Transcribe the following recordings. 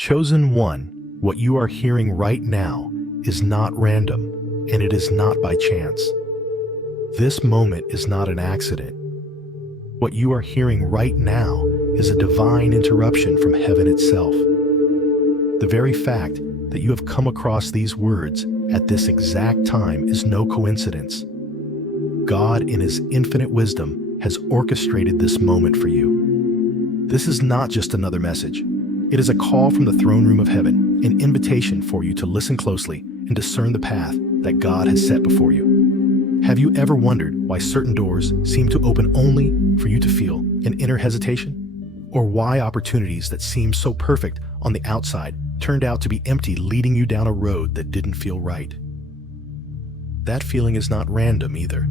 Chosen one, what you are hearing right now is not random, and it is not by chance. This moment is not an accident. What you are hearing right now is a divine interruption from heaven itself. The very fact that you have come across these words at this exact time is no coincidence. God, in His infinite wisdom, has orchestrated this moment for you. This is not just another message. It is a call from the throne room of heaven, an invitation for you to listen closely and discern the path that God has set before you. Have you ever wondered why certain doors seem to open only for you to feel an inner hesitation? Or why opportunities that seemed so perfect on the outside turned out to be empty, leading you down a road that didn't feel right? That feeling is not random either.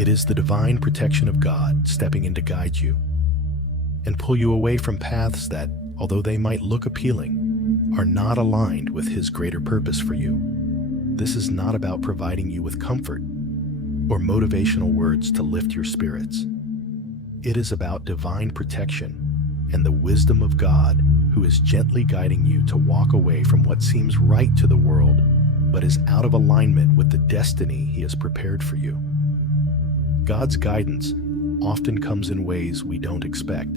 It is the divine protection of God stepping in to guide you and pull you away from paths that, although they might look appealing, are not aligned with His greater purpose for you. This is not about providing you with comfort or motivational words to lift your spirits. It is about divine protection and the wisdom of God, who is gently guiding you to walk away from what seems right to the world, but is out of alignment with the destiny He has prepared for you. God's guidance often comes in ways we don't expect.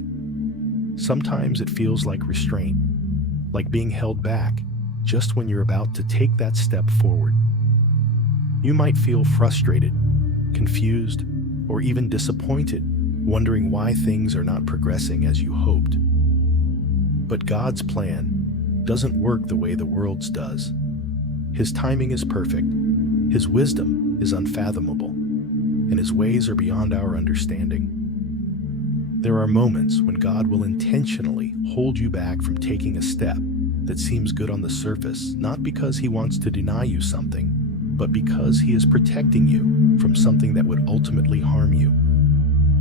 Sometimes it feels like restraint, like being held back just when you're about to take that step forward. You might feel frustrated, confused, or even disappointed, wondering why things are not progressing as you hoped. But God's plan doesn't work the way the world's does. His timing is perfect, His wisdom is unfathomable, and His ways are beyond our understanding. There are moments when God will intentionally hold you back from taking a step that seems good on the surface, not because He wants to deny you something, but because He is protecting you from something that would ultimately harm you.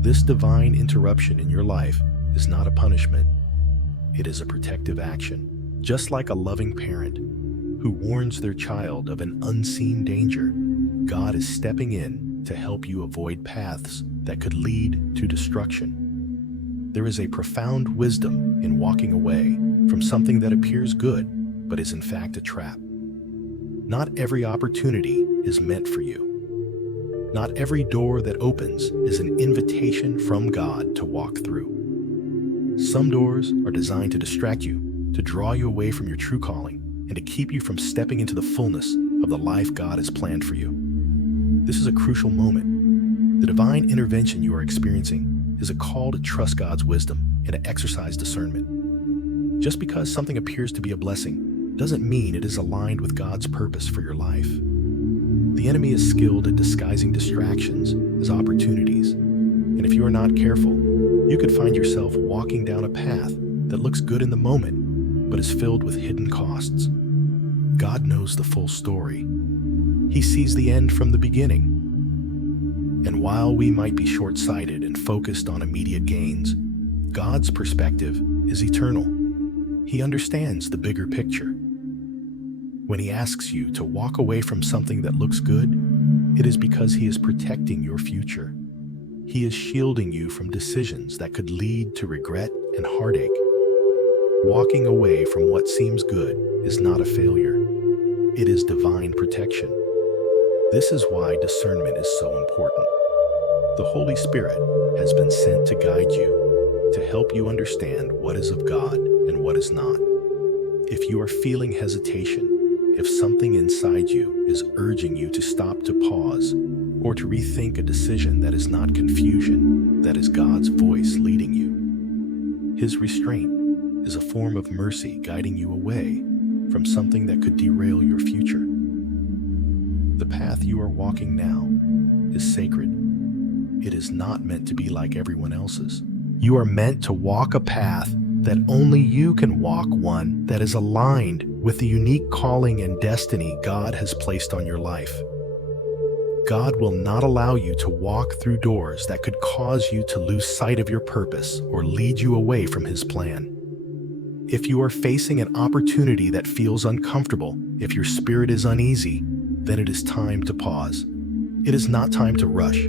This divine interruption in your life is not a punishment. It is a protective action. Just like a loving parent who warns their child of an unseen danger, God is stepping in to help you avoid paths that could lead to destruction. There is a profound wisdom in walking away from something that appears good, but is in fact a trap. Not every opportunity is meant for you. Not every door that opens is an invitation from God to walk through. Some doors are designed to distract you, to draw you away from your true calling, and to keep you from stepping into the fullness of the life God has planned for you. This is a crucial moment. The divine intervention you are experiencing is a call to trust God's wisdom and to exercise discernment. Just because something appears to be a blessing doesn't mean it is aligned with God's purpose for your life. The enemy is skilled at disguising distractions as opportunities, and if you are not careful, you could find yourself walking down a path that looks good in the moment, but is filled with hidden costs. God knows the full story. He sees the end from the beginning. And while we might be short-sighted and focused on immediate gains, God's perspective is eternal. He understands the bigger picture. When He asks you to walk away from something that looks good, it is because He is protecting your future. He is shielding you from decisions that could lead to regret and heartache. Walking away from what seems good is not a failure. It is divine protection. This is why discernment is so important. The Holy Spirit has been sent to guide you, to help you understand what is of God and what is not. If you are feeling hesitation, if something inside you is urging you to stop, to pause, or to rethink a decision, that is not confusion, that is God's voice leading you. His restraint is a form of mercy guiding you away from something that could derail your future. The path you are walking now is sacred. It is not meant to be like everyone else's. You are meant to walk a path that only you can walk, one that is aligned with the unique calling and destiny God has placed on your life. God will not allow you to walk through doors that could cause you to lose sight of your purpose or lead you away from His plan. If you are facing an opportunity that feels uncomfortable, if your spirit is uneasy, then it is time to pause. It is not time to rush.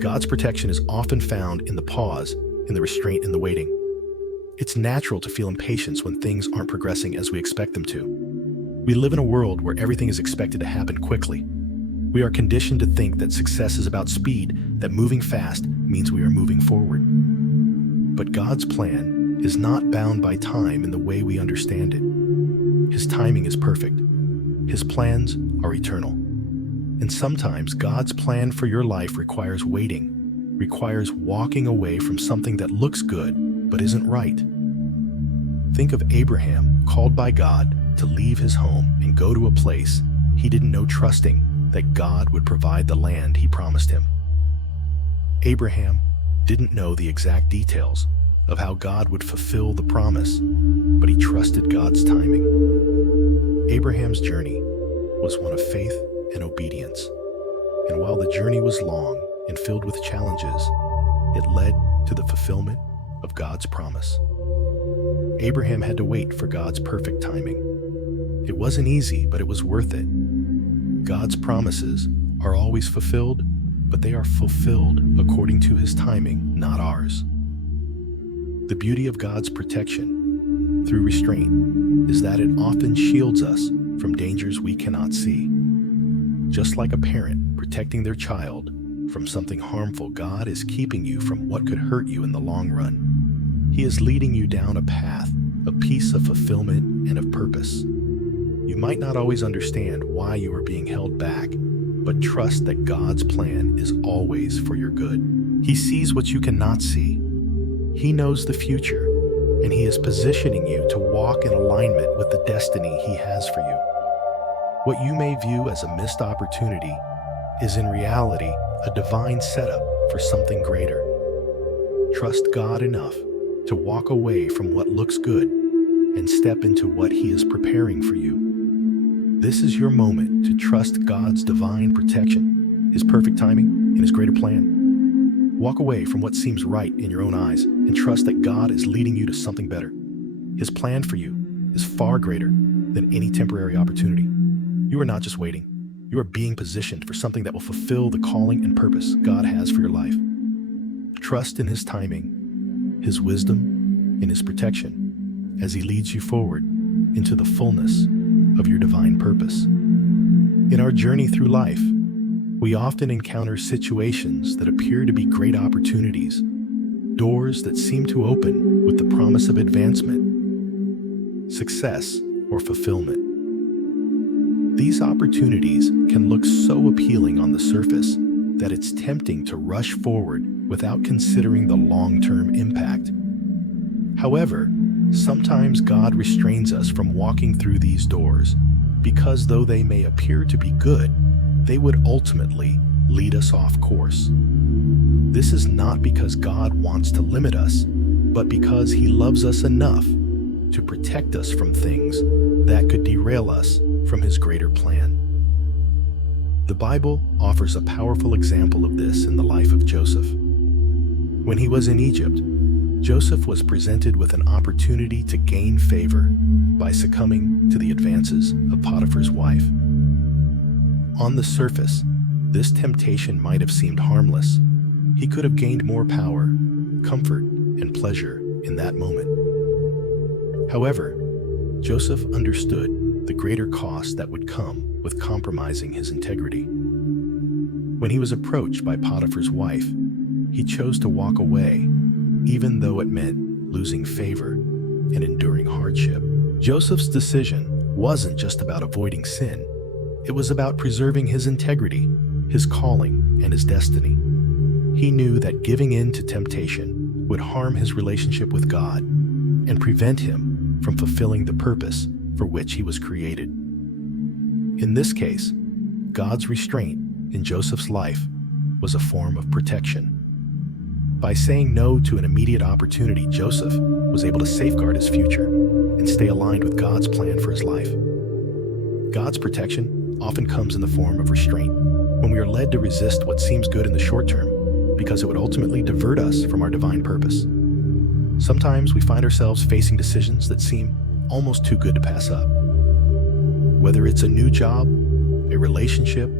God's protection is often found in the pause, in the restraint, in the waiting. It's natural to feel impatience when things aren't progressing as we expect them to. We live in a world where everything is expected to happen quickly. We are conditioned to think that success is about speed, that moving fast means we are moving forward. But God's plan is not bound by time in the way we understand it. His timing is perfect. His plans are eternal. And sometimes God's plan for your life requires waiting, requires walking away from something that looks good but isn't right. Think of Abraham, called by God to leave his home and go to a place he didn't know, trusting that God would provide the land he promised him. Abraham didn't know the exact details of how God would fulfill the promise, but he trusted God's timing. Abraham's journey was one of faith and obedience. And while the journey was long and filled with challenges, it led to the fulfillment of God's promise. Abraham had to wait for God's perfect timing. It wasn't easy, but it was worth it. God's promises are always fulfilled, but they are fulfilled according to His timing, not ours. The beauty of God's protection through restraint is that it often shields us from dangers we cannot see. Just like a parent protecting their child from something harmful, God is keeping you from what could hurt you in the long run. He is leading you down a path, a piece of fulfillment and of purpose. You might not always understand why you are being held back, but trust that God's plan is always for your good. He sees what you cannot see. He knows the future, and He is positioning you to walk in alignment with the destiny He has for you. What you may view as a missed opportunity is in reality a divine setup for something greater. Trust God enough to walk away from what looks good and step into what He is preparing for you. This is your moment to trust God's divine protection, His perfect timing, and His greater plan. Walk away from what seems right in your own eyes and trust that God is leading you to something better. His plan for you is far greater than any temporary opportunity. You are not just waiting. You are being positioned for something that will fulfill the calling and purpose God has for your life. Trust in His timing, His wisdom, and His protection as He leads you forward into the fullness of your divine purpose. In our journey through life, we often encounter situations that appear to be great opportunities, doors that seem to open with the promise of advancement, success, or fulfillment. These opportunities can look so appealing on the surface that it's tempting to rush forward without considering the long-term impact. However, sometimes God restrains us from walking through these doors because though they may appear to be good, they would ultimately lead us off course. This is not because God wants to limit us, but because He loves us enough to protect us from things that could derail us from His greater plan. The Bible offers a powerful example of this in the life of Joseph. When he was in Egypt, Joseph was presented with an opportunity to gain favor by succumbing to the advances of Potiphar's wife. On the surface, this temptation might have seemed harmless. He could have gained more power, comfort, and pleasure in that moment. However, Joseph understood the greater cost that would come with compromising his integrity. When he was approached by Potiphar's wife, he chose to walk away, even though it meant losing favor and enduring hardship. Joseph's decision wasn't just about avoiding sin. It was about preserving his integrity, his calling, and his destiny. He knew that giving in to temptation would harm his relationship with God and prevent him from fulfilling the purpose for which he was created. In this case, God's restraint in Joseph's life was a form of protection. By saying no to an immediate opportunity, Joseph was able to safeguard his future and stay aligned with God's plan for his life. God's protection often comes in the form of restraint, when we are led to resist what seems good in the short term because it would ultimately divert us from our divine purpose. Sometimes we find ourselves facing decisions that seem almost too good to pass up. Whether it's a new job, a relationship,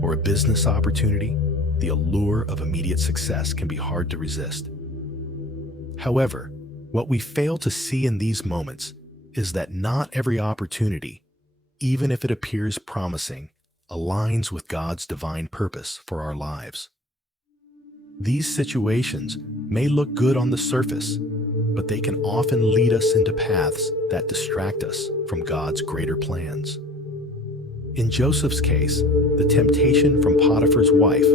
or a business opportunity, the allure of immediate success can be hard to resist. However, What we fail to see in these moments is that not every opportunity, even if it appears promising, aligns with God's divine purpose for our lives. These situations may look good on the surface, but they can often lead us into paths that distract us from God's greater plans. In Joseph's case, the temptation from Potiphar's wife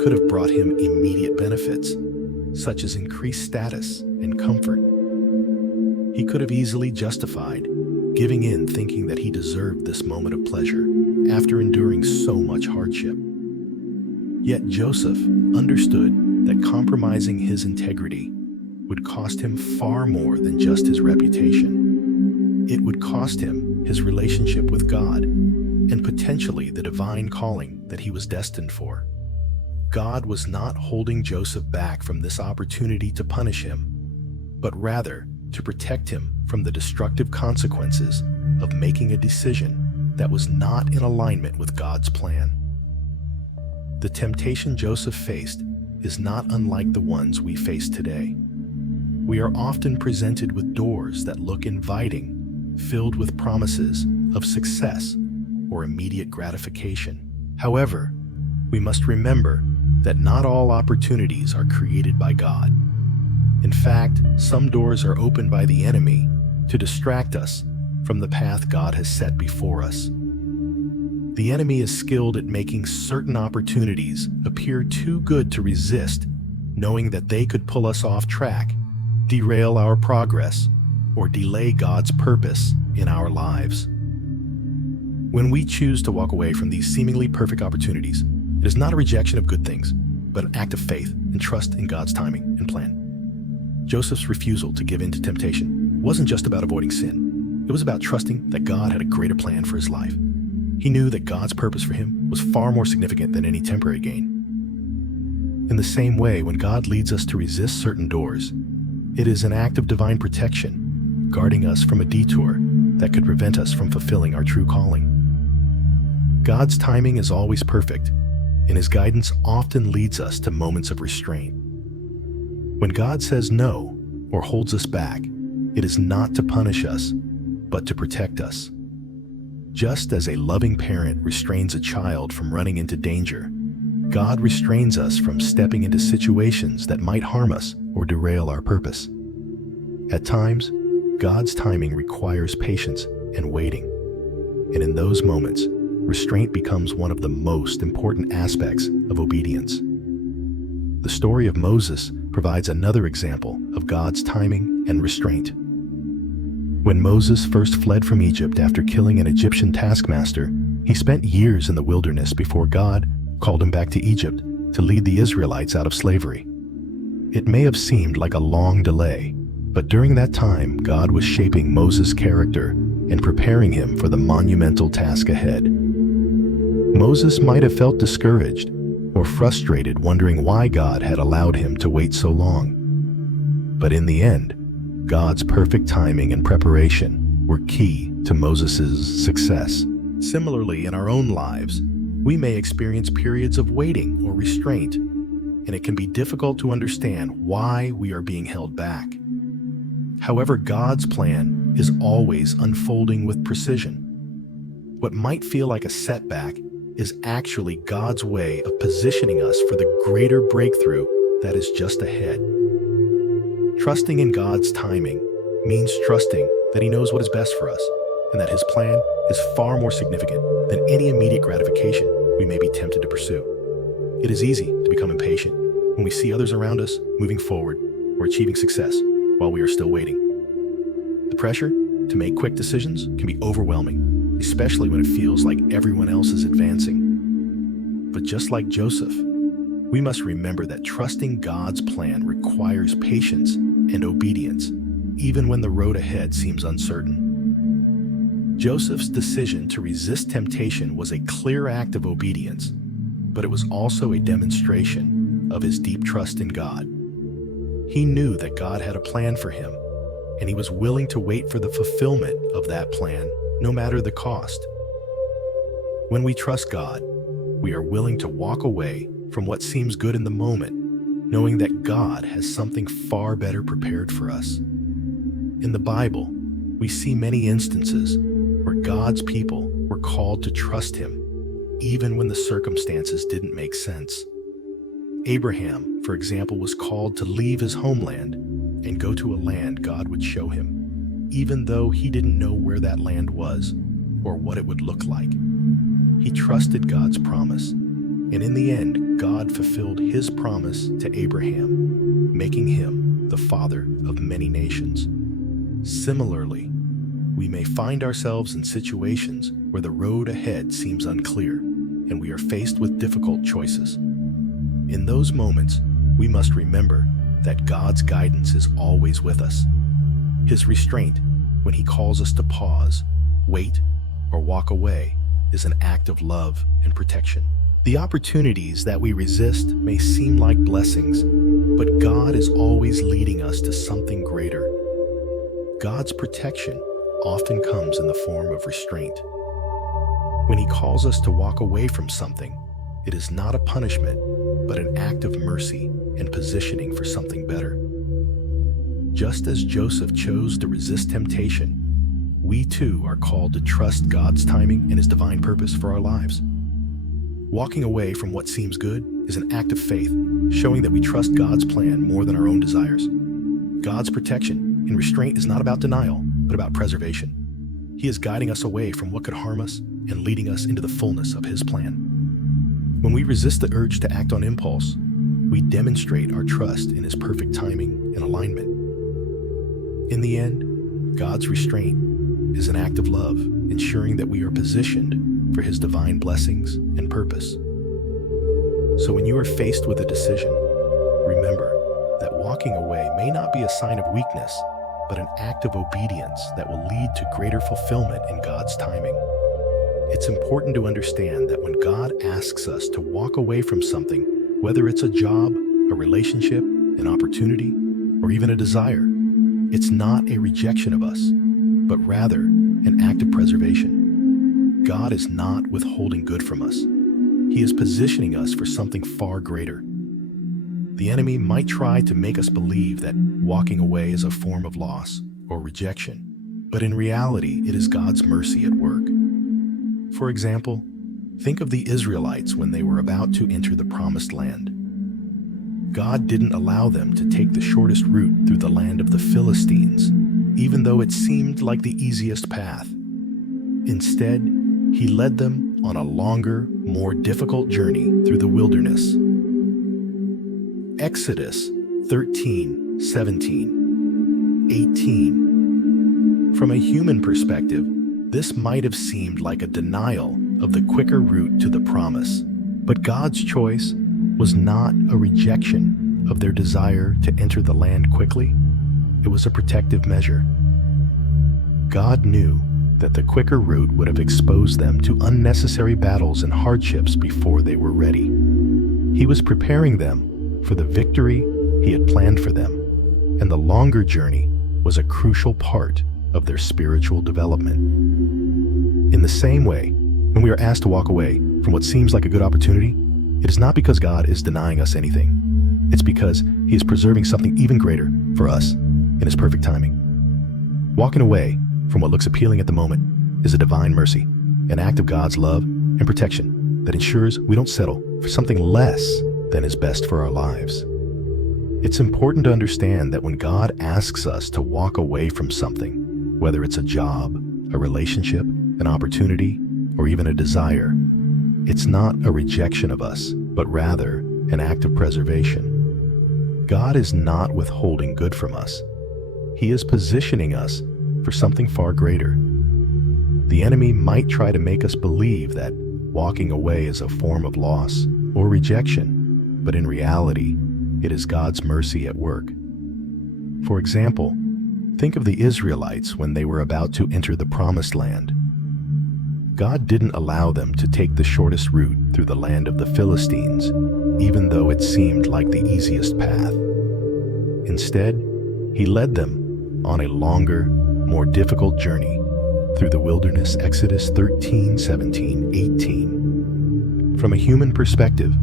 could have brought him immediate benefits, such as increased status and comfort. He could have easily justified giving in, thinking that he deserved this moment of pleasure after enduring so much hardship. Yet Joseph understood that compromising his integrity would cost him far more than just his reputation. It would cost him his relationship with God and potentially the divine calling that he was destined for. God was not holding Joseph back from this opportunity to punish him, but rather to protect him from the destructive consequences of making a decision that was not in alignment with God's plan. The temptation Joseph faced is not unlike the ones we face today. We are often presented with doors that look inviting, filled with promises of success or immediate gratification. However, we must remember that not all opportunities are created by God. In fact, some doors are opened by the enemy to distract us from the path God has set before us. The enemy is skilled at making certain opportunities appear too good to resist, knowing that they could pull us off track, derail our progress, or delay God's purpose in our lives. When we choose to walk away from these seemingly perfect opportunities, it is not a rejection of good things, but an act of faith and trust in God's timing and plan. Joseph's refusal to give in to temptation wasn't just about avoiding sin. It was about trusting that God had a greater plan for his life. He knew that God's purpose for him was far more significant than any temporary gain. In the same way, when God leads us to resist certain doors, it is an act of divine protection, guarding us from a detour that could prevent us from fulfilling our true calling. God's timing is always perfect, and his guidance often leads us to moments of restraint. When God says no or holds us back, it is not to punish us, but to protect us. Just as a loving parent restrains a child from running into danger, God restrains us from stepping into situations that might harm us or derail our purpose. At times, God's timing requires patience and waiting, and in those moments, restraint becomes one of the most important aspects of obedience. The story of Moses provides another example of God's timing and restraint. When Moses first fled from Egypt after killing an Egyptian taskmaster, he spent years in the wilderness before God called him back to Egypt to lead the Israelites out of slavery. It may have seemed like a long delay, but during that time, God was shaping Moses' character and preparing him for the monumental task ahead. Moses might have felt discouraged or frustrated, wondering why God had allowed him to wait so long. But in the end, God's perfect timing and preparation were key to Moses' success. Similarly, in our own lives, we may experience periods of waiting or restraint, and it can be difficult to understand why we are being held back. However, God's plan is always unfolding with precision. What might feel like a setback is actually God's way of positioning us for the greater breakthrough that is just ahead. Trusting in God's timing means trusting that He knows what is best for us and that His plan is far more significant than any immediate gratification we may be tempted to pursue. It is easy to become impatient when we see others around us moving forward or achieving success while we are still waiting. The pressure to make quick decisions can be overwhelming, especially when it feels like everyone else is advancing. But just like Joseph, we must remember that trusting God's plan requires patience and obedience, even when the road ahead seems uncertain. Joseph's decision to resist temptation was a clear act of obedience, but it was also a demonstration of his deep trust in God. He knew that God had a plan for him, and he was willing to wait for the fulfillment of that plan, no matter the cost. When we trust God, we are willing to walk away from what seems good in the moment, knowing that God has something far better prepared for us. In the Bible, we see many instances where God's people were called to trust Him, even when the circumstances didn't make sense. Abraham, for example, was called to leave his homeland and go to a land God would show him, even though he didn't know where that land was or what it would look like. He trusted God's promise, and in the end, God fulfilled His promise to Abraham, making him the father of many nations. Similarly, we may find ourselves in situations where the road ahead seems unclear, and we are faced with difficult choices. In those moments, we must remember that God's guidance is always with us. His restraint, when He calls us to pause, wait, or walk away, is an act of love and protection. The opportunities that we resist may seem like blessings, but God is always leading us to something greater. God's protection often comes in the form of restraint. When He calls us to walk away from something, it is not a punishment, but an act of mercy and positioning for something better. Just as Joseph chose to resist temptation, we too are called to trust God's timing and His divine purpose for our lives. Walking away from what seems good is an act of faith, showing that we trust God's plan more than our own desires. God's protection and restraint is not about denial, but about preservation. He is guiding us away from what could harm us and leading us into the fullness of His plan. When we resist the urge to act on impulse, we demonstrate our trust in His perfect timing and alignment. In the end, God's restraint is an act of love, ensuring that we are positioned for His divine blessings and purpose. So when you are faced with a decision, remember that walking away may not be a sign of weakness, but an act of obedience that will lead to greater fulfillment in God's timing. It's important to understand that when God asks us to walk away from something, whether it's a job, a relationship, an opportunity, or even a desire, it's not a rejection of us, but rather an act of preservation. God is not withholding good from us. He is positioning us for something far greater. The enemy might try to make us believe that walking away is a form of loss or rejection, but in reality, it is God's mercy at work. For example, think of the Israelites when they were about to enter the Promised Land. God didn't allow them to take the shortest route through the land of the Philistines, even though it seemed like the easiest path. Instead, He led them on a longer, more difficult journey through the wilderness. Exodus 13, 17, 18. From a human perspective, this might have seemed like a denial of the quicker route to the promise, but God's choice was not a rejection of their desire to enter the land quickly. It was a protective measure. God knew that the quicker route would have exposed them to unnecessary battles and hardships before they were ready. He was preparing them for the victory He had planned for them, and the longer journey was a crucial part of their spiritual development. In the same way, when we are asked to walk away from what seems like a good opportunity, it is not because God is denying us anything. It's because He is preserving something even greater for us in His perfect timing. Walking away from what looks appealing at the moment is a divine mercy, an act of God's love and protection that ensures we don't settle for something less than is best for our lives. It's important to understand that when God asks us to walk away from something, whether it's a job, a relationship, an opportunity, or even a desire, it's not a rejection of us, but rather an act of preservation. God is not withholding good from us. He is positioning us for something far greater. The enemy might try to make us believe that walking away is a form of loss or rejection, but in reality, it is God's mercy at work. For example, think of the Israelites when they were about to enter the Promised Land. God didn't allow them to take the shortest route through the land of the Philistines, even though it seemed like the easiest path. Instead, He led them on a longer, more difficult journey through the wilderness. Exodus 13, 17, 18. From a human perspective,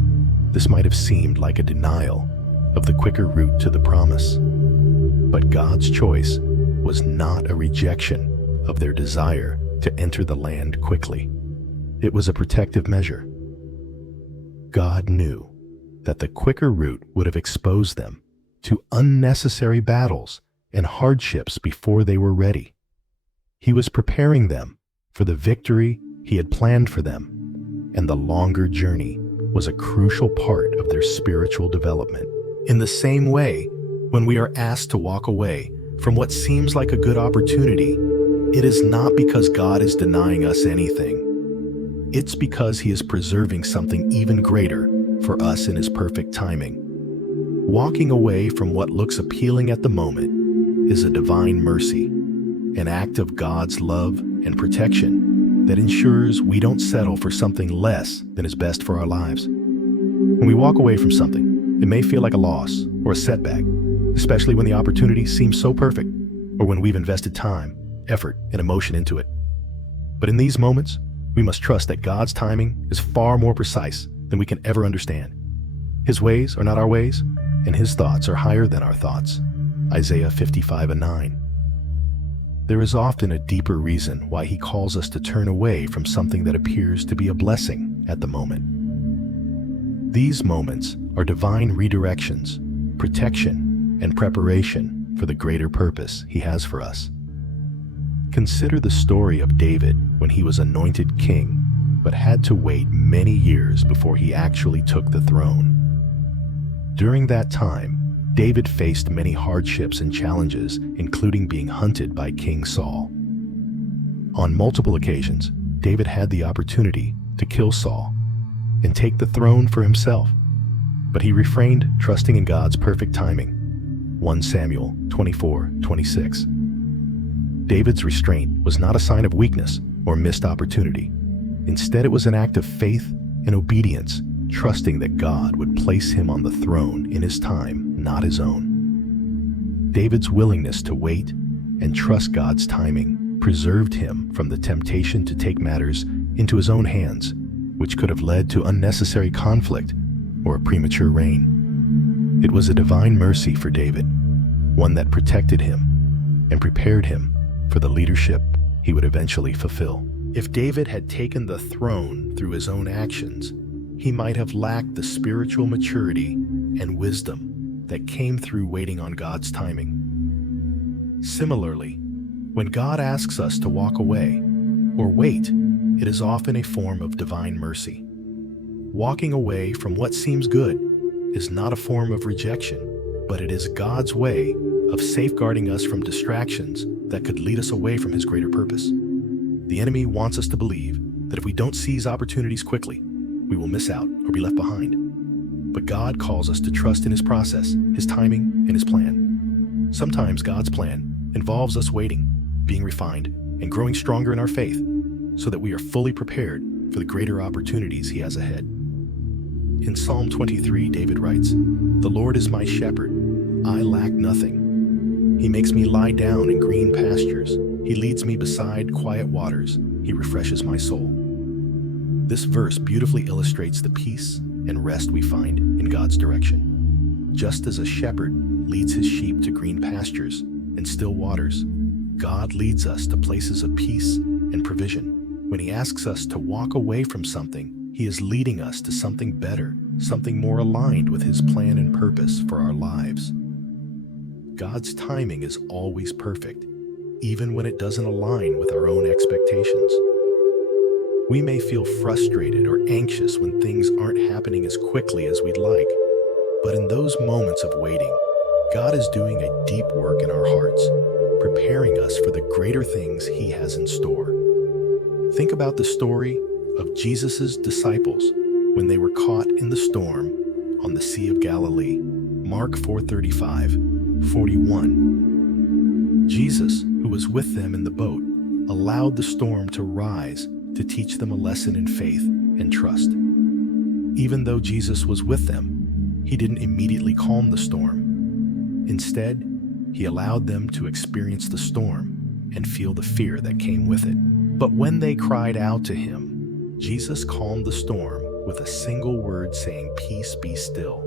this might have seemed like a denial of the quicker route to the promise. But God's choice was not a rejection of their desire to enter the land quickly. It was a protective measure. God knew that the quicker route would have exposed them to unnecessary battles and hardships before they were ready. He was preparing them for the victory he had planned for them, and the longer journey was a crucial part of their spiritual development. In the same way, when we are asked to walk away from what seems like a good opportunity, it is not because God is denying us anything. It's because he is preserving something even greater for us in his perfect timing. Walking away from what looks appealing at the moment is a divine mercy, an act of God's love and protection that ensures we don't settle for something less than is best for our lives. When we walk away from something, it may feel like a loss or a setback, especially when the opportunity seems so perfect or when we've invested time, effort, and emotion into it. But in these moments, we must trust that God's timing is far more precise than we can ever understand. His ways are not our ways, and his thoughts are higher than our thoughts. Isaiah 55:9. There is often a deeper reason why he calls us to turn away from something that appears to be a blessing at the moment. These moments are divine redirections, protection, and preparation for the greater purpose he has for us. Consider the story of David when he was anointed king, but had to wait many years before he actually took the throne. During that time, David faced many hardships and challenges, including being hunted by King Saul. On multiple occasions, David had the opportunity to kill Saul and take the throne for himself, but he refrained, trusting in God's perfect timing. 1 Samuel 24:26. David's restraint was not a sign of weakness or missed opportunity. Instead, it was an act of faith and obedience, trusting that God would place him on the throne in his time, not his own. David's willingness to wait and trust God's timing preserved him from the temptation to take matters into his own hands, which could have led to unnecessary conflict or a premature reign. It was a divine mercy for David, one that protected him and prepared him for the leadership he would eventually fulfill. If David had taken the throne through his own actions, he might have lacked the spiritual maturity and wisdom that came through waiting on God's timing. Similarly, when God asks us to walk away or wait, it is often a form of divine mercy. Walking away from what seems good is not a form of rejection, but it is God's way of safeguarding us from distractions that could lead us away from his greater purpose. The enemy wants us to believe that if we don't seize opportunities quickly, we will miss out or be left behind. But God calls us to trust in his process, his timing, and his plan. Sometimes God's plan involves us waiting, being refined, and growing stronger in our faith so that we are fully prepared for the greater opportunities he has ahead. In Psalm 23, David writes, "The Lord is my shepherd, I lack nothing. He makes me lie down in green pastures. He leads me beside quiet waters. He refreshes my soul." This verse beautifully illustrates the peace and rest we find in God's direction. Just as a shepherd leads his sheep to green pastures and still waters, God leads us to places of peace and provision. When he asks us to walk away from something, he is leading us to something better, something more aligned with his plan and purpose for our lives. God's timing is always perfect, even when it doesn't align with our own expectations. We may feel frustrated or anxious when things aren't happening as quickly as we'd like, but in those moments of waiting, God is doing a deep work in our hearts, preparing us for the greater things he has in store. Think about the story of Jesus' disciples when they were caught in the storm on the Sea of Galilee. Mark 4:35-41. Jesus, who was with them in the boat, allowed the storm to rise to teach them a lesson in faith and trust. Even though Jesus was with them, he didn't immediately calm the storm. Instead, he allowed them to experience the storm and feel the fear that came with it. But when they cried out to him, Jesus calmed the storm with a single word saying, "Peace, be still."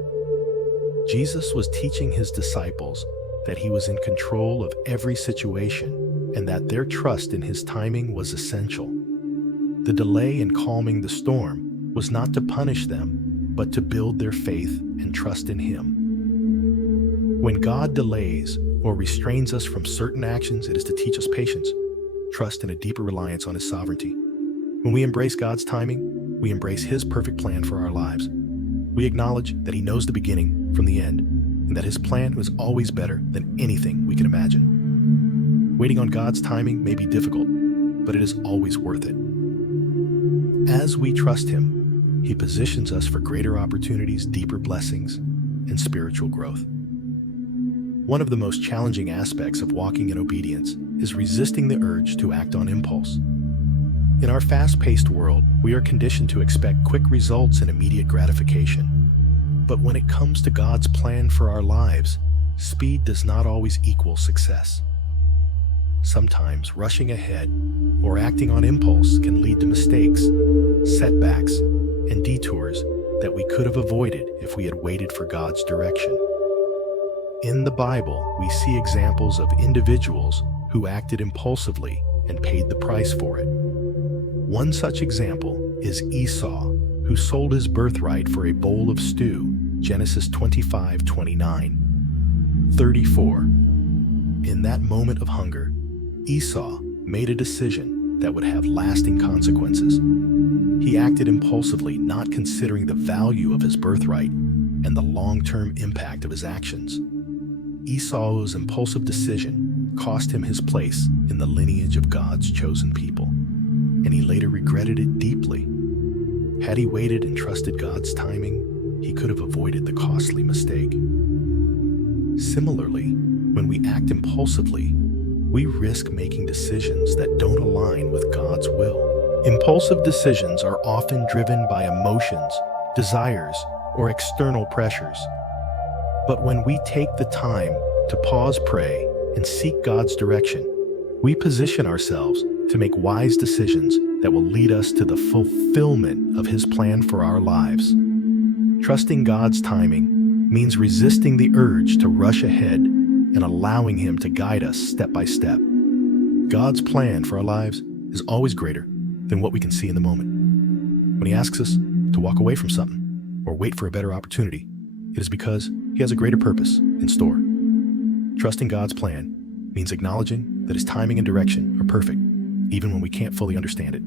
Jesus was teaching his disciples that he was in control of every situation and that their trust in his timing was essential. The delay in calming the storm was not to punish them, but to build their faith and trust in him. When God delays or restrains us from certain actions, it is to teach us patience, trust, and a deeper reliance on his sovereignty. When we embrace God's timing, we embrace his perfect plan for our lives. We acknowledge that he knows the beginning from the end, and that his plan was always better than anything we can imagine. Waiting on God's timing may be difficult, but it is always worth it. As we trust him, he positions us for greater opportunities, deeper blessings, and spiritual growth. One of the most challenging aspects of walking in obedience is resisting the urge to act on impulse. In our fast-paced world, we are conditioned to expect quick results and immediate gratification. But when it comes to God's plan for our lives, speed does not always equal success. Sometimes rushing ahead or acting on impulse can lead to mistakes, setbacks, and detours that we could have avoided if we had waited for God's direction. In the Bible, we see examples of individuals who acted impulsively and paid the price for it. One such example is Esau, who sold his birthright for a bowl of stew, Genesis 25:29. 34. In that moment of hunger, Esau made a decision that would have lasting consequences. He acted impulsively, not considering the value of his birthright and the long-term impact of his actions. Esau's impulsive decision cost him his place in the lineage of God's chosen people, and he later regretted it deeply. Had he waited and trusted God's timing, he could have avoided the costly mistake. Similarly, when we act impulsively, we risk making decisions that don't align with God's will. Impulsive decisions are often driven by emotions, desires, or external pressures. But when we take the time to pause, pray, and seek God's direction, we position ourselves to make wise decisions that will lead us to the fulfillment of his plan for our lives. Trusting God's timing means resisting the urge to rush ahead and allowing him to guide us step by step. God's plan for our lives is always greater than what we can see in the moment. When he asks us to walk away from something or wait for a better opportunity, it is because he has a greater purpose in store. Trusting God's plan means acknowledging that his timing and direction are perfect, even when we can't fully understand it.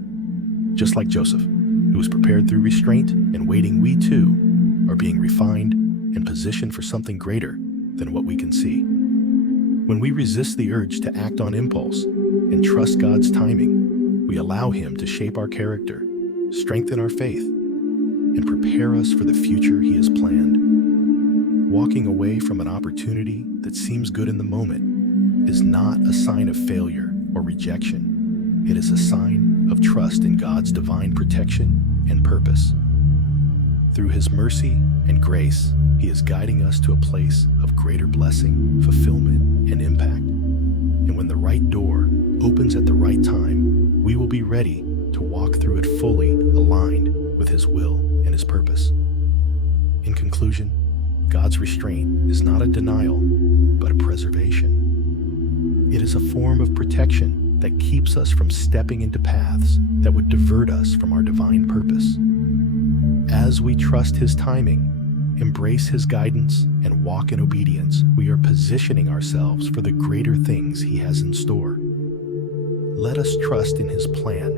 Just like Joseph, who was prepared through restraint and waiting, we too are being refined and positioned for something greater than what we can see. When we resist the urge to act on impulse and trust God's timing, we allow him to shape our character, strengthen our faith, and prepare us for the future he has planned. Walking away from an opportunity that seems good in the moment is not a sign of failure or rejection. It is a sign of trust in God's divine protection and purpose. Through his mercy and grace, he is guiding us to a place of greater blessing, fulfillment, and impact. And when the right door opens at the right time, we will be ready to walk through it fully aligned with his will and his purpose. In conclusion, God's restraint is not a denial, but a preservation. It is a form of protection that keeps us from stepping into paths that would divert us from our divine purpose. As we trust his timing, embrace his guidance, and walk in obedience, we are positioning ourselves for the greater things he has in store. Let us trust in his plan,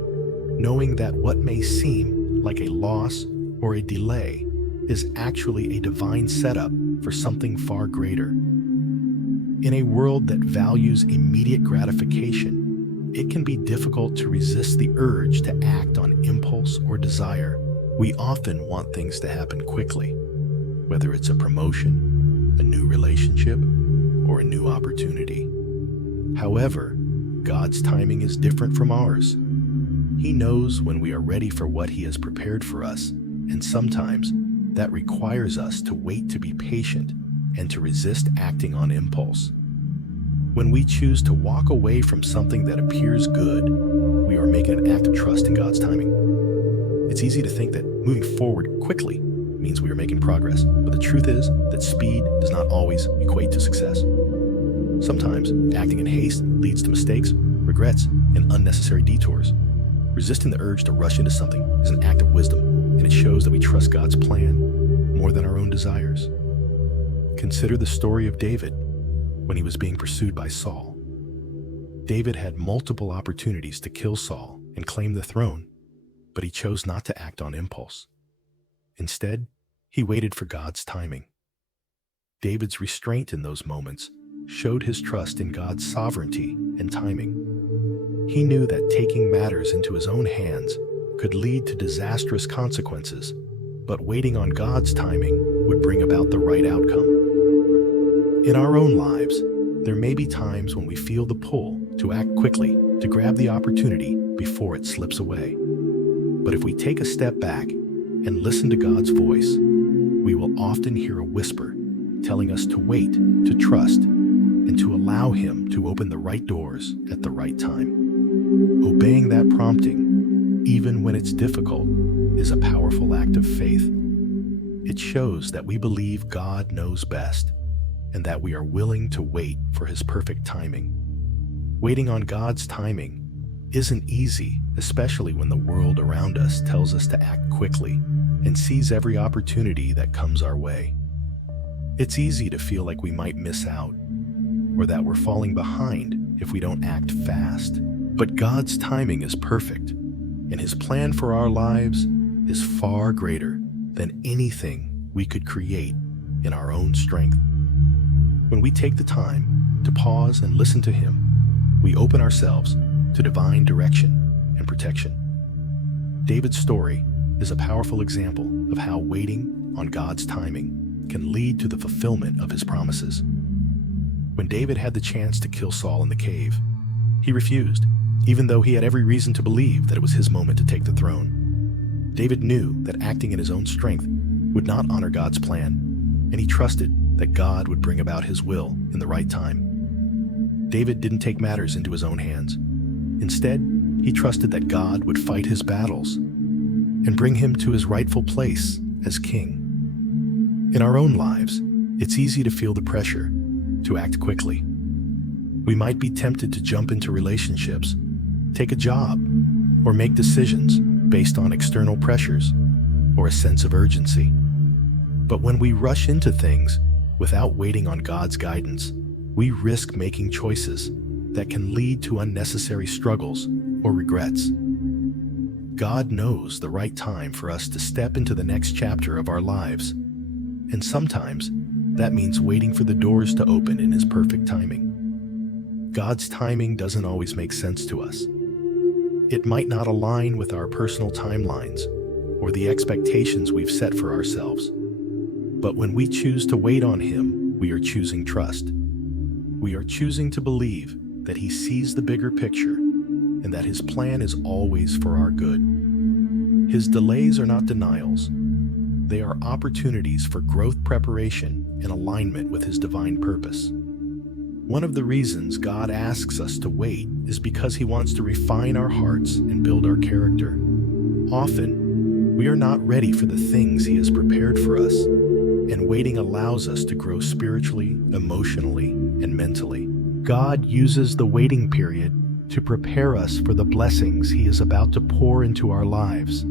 knowing that what may seem like a loss or a delay is actually a divine setup for something far greater. In a world that values immediate gratification, it can be difficult to resist the urge to act on impulse or desire. We often want things to happen quickly, whether it's a promotion, a new relationship, or a new opportunity. However, God's timing is different from ours. He knows when we are ready for what he has prepared for us, and sometimes that requires us to wait, to be patient, and to resist acting on impulse. When we choose to walk away from something that appears good, we are making an act of trust in God's timing. It's easy to think that moving forward quickly means we are making progress, but the truth is that speed does not always equate to success. Sometimes, acting in haste leads to mistakes, regrets, and unnecessary detours. Resisting the urge to rush into something is an act of wisdom, and it shows that we trust God's plan more than our own desires. Consider the story of David when he was being pursued by Saul. David had multiple opportunities to kill Saul and claim the throne, but he chose not to act on impulse. Instead, he waited for God's timing. David's restraint in those moments showed his trust in God's sovereignty and timing. He knew that taking matters into his own hands could lead to disastrous consequences, but waiting on God's timing would bring about the right outcome. In our own lives, there may be times when we feel the pull to act quickly to grab the opportunity before it slips away. But if we take a step back and listen to God's voice, we will often hear a whisper telling us to wait, to trust, and to allow Him to open the right doors at the right time. Obeying that prompting, even when it's difficult, is a powerful act of faith. It shows that we believe God knows best and that we are willing to wait for His perfect timing. Waiting on God's timing isn't easy, especially when the world around us tells us to act quickly and seize every opportunity that comes our way. It's easy to feel like we might miss out, or that we're falling behind if we don't act fast. But God's timing is perfect, and His plan for our lives is far greater than anything we could create in our own strength. When we take the time to pause and listen to Him, we open ourselves to divine direction and protection. David's story is a powerful example of how waiting on God's timing can lead to the fulfillment of His promises. When David had the chance to kill Saul in the cave, he refused, even though he had every reason to believe that it was his moment to take the throne. David knew that acting in his own strength would not honor God's plan, and he trusted that God would bring about His will in the right time. David didn't take matters into his own hands. Instead, he trusted that God would fight his battles and bring him to his rightful place as king. In our own lives, it's easy to feel the pressure to act quickly. We might be tempted to jump into relationships, take a job, or make decisions based on external pressures or a sense of urgency. But when we rush into things without waiting on God's guidance, we risk making choices that can lead to unnecessary struggles or regrets. God knows the right time for us to step into the next chapter of our lives, and sometimes that means waiting for the doors to open in His perfect timing. God's timing doesn't always make sense to us. It might not align with our personal timelines or the expectations we've set for ourselves. But when we choose to wait on Him, we are choosing trust. We are choosing to believe that He sees the bigger picture and that His plan is always for our good. His delays are not denials. They are opportunities for growth, preparation, and alignment with His divine purpose. One of the reasons God asks us to wait is because He wants to refine our hearts and build our character. Often, we are not ready for the things He has prepared for us, and waiting allows us to grow spiritually, emotionally, and mentally. God uses the waiting period to prepare us for the blessings He is about to pour into our lives.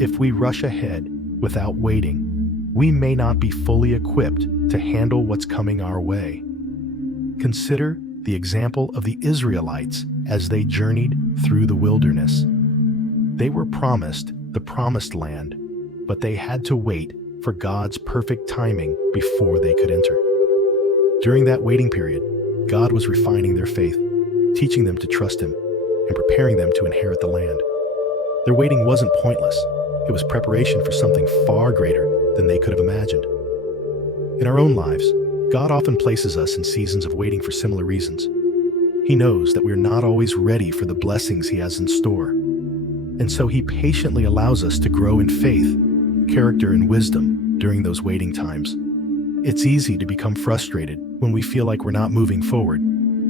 If we rush ahead without waiting, we may not be fully equipped to handle what's coming our way. Consider the example of the Israelites as they journeyed through the wilderness. They were promised the promised land, but they had to wait for God's perfect timing before they could enter. During that waiting period, God was refining their faith, teaching them to trust Him, and preparing them to inherit the land. Their waiting wasn't pointless. It was preparation for something far greater than they could have imagined. In our own lives, God often places us in seasons of waiting for similar reasons. He knows that we're not always ready for the blessings He has in store. And so He patiently allows us to grow in faith, character, and wisdom during those waiting times. It's easy to become frustrated when we feel like we're not moving forward,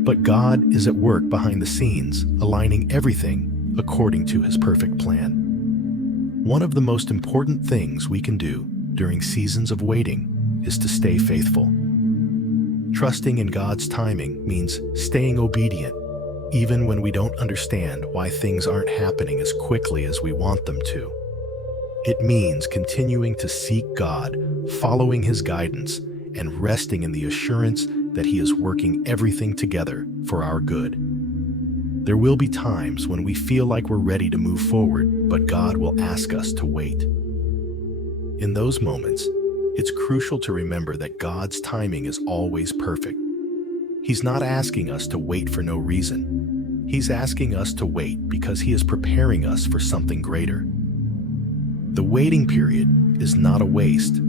but God is at work behind the scenes, aligning everything according to His perfect plan. One of the most important things we can do during seasons of waiting is to stay faithful. Trusting in God's timing means staying obedient, even when we don't understand why things aren't happening as quickly as we want them to. It means continuing to seek God, following His guidance, and resting in the assurance that He is working everything together for our good. There will be times when we feel like we're ready to move forward, but God will ask us to wait. In those moments, it's crucial to remember that God's timing is always perfect. He's not asking us to wait for no reason. He's asking us to wait because He is preparing us for something greater. The waiting period is not a waste.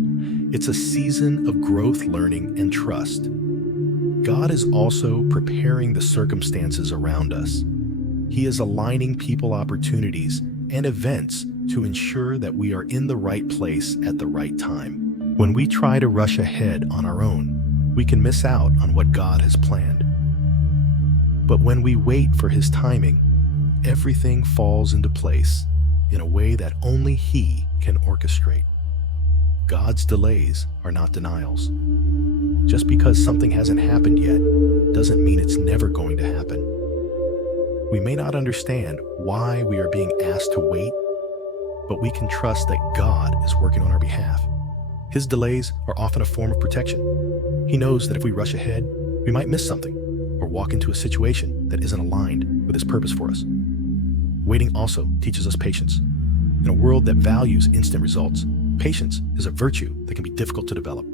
It's a season of growth, learning, and trust. God is also preparing the circumstances around us. He is aligning people, opportunities, and events to ensure that we are in the right place at the right time. When we try to rush ahead on our own, we can miss out on what God has planned. But when we wait for His timing, everything falls into place in a way that only He can orchestrate. God's delays are not denials. Just because something hasn't happened yet doesn't mean it's never going to happen. We may not understand why we are being asked to wait, but we can trust that God is working on our behalf. His delays are often a form of protection. He knows that if we rush ahead, we might miss something or walk into a situation that isn't aligned with His purpose for us. Waiting also teaches us patience. In a world that values instant results, patience is a virtue that can be difficult to develop.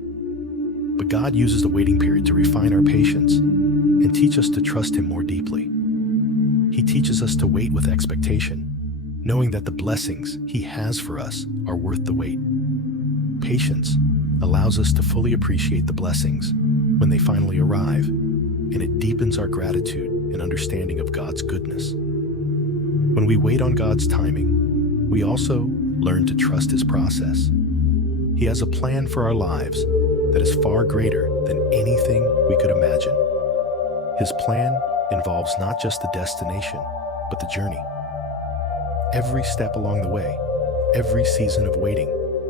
But God uses the waiting period to refine our patience and teach us to trust Him more deeply. He teaches us to wait with expectation, knowing that the blessings He has for us are worth the wait. Patience allows us to fully appreciate the blessings when they finally arrive, and it deepens our gratitude and understanding of God's goodness. When we wait on God's timing, we also learn to trust His process. He has a plan for our lives that is far greater than anything we could imagine. His plan involves not just the destination, but the journey. Every step along the way, every season of waiting,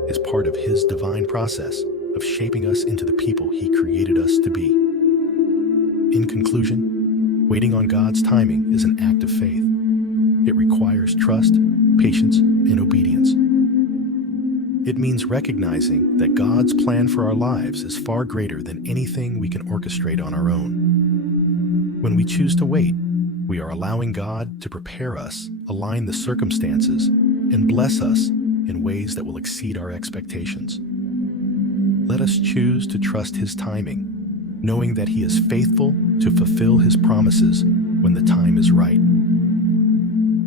is part of His divine process of shaping us into the people He created us to be. In conclusion, waiting on God's timing is an act of faith. It requires trust, patience, and obedience. It means recognizing that God's plan for our lives is far greater than anything we can orchestrate on our own. When we choose to wait, we are allowing God to prepare us, align the circumstances, and bless us in ways that will exceed our expectations. Let us choose to trust His timing, knowing that He is faithful to fulfill His promises when the time is right.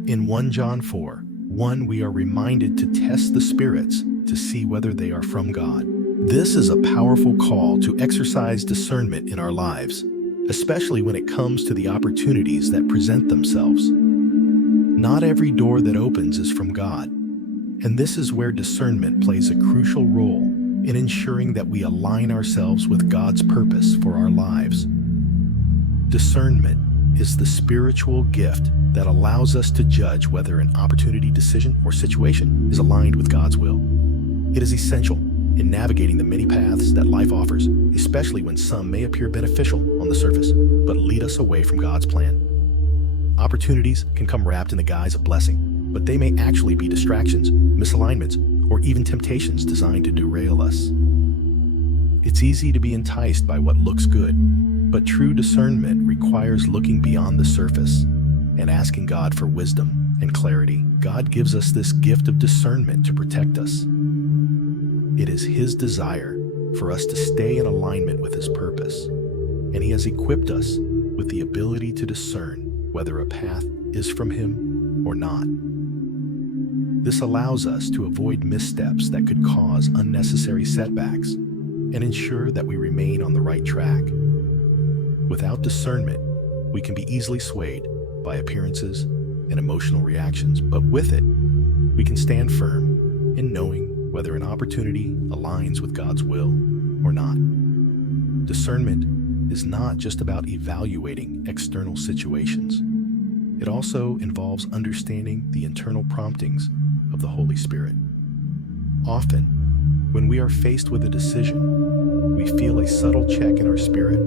In 1 John 4:1, we are reminded to test the spirits to see whether they are from God. This is a powerful call to exercise discernment in our lives, especially when it comes to the opportunities that present themselves. Not every door that opens is from God, and this is where discernment plays a crucial role in ensuring that we align ourselves with God's purpose for our lives. Discernment is the spiritual gift that allows us to judge whether an opportunity, decision, or situation is aligned with God's will. It is essential in navigating the many paths that life offers, especially when some may appear beneficial on the surface, but lead us away from God's plan. Opportunities can come wrapped in the guise of blessing, but they may actually be distractions, misalignments, or even temptations designed to derail us. It's easy to be enticed by what looks good, but true discernment requires looking beyond the surface and asking God for wisdom and clarity. God gives us this gift of discernment to protect us. It is His desire for us to stay in alignment with His purpose, and He has equipped us with the ability to discern whether a path is from Him or not. This allows us to avoid missteps that could cause unnecessary setbacks and ensure that we remain on the right track. Without discernment, we can be easily swayed by appearances and emotional reactions, but with it, we can stand firm in knowing whether an opportunity aligns with God's will or not. Discernment is not just about evaluating external situations. It also involves understanding the internal promptings of the Holy Spirit. Often, when we are faced with a decision, we feel a subtle check in our spirit,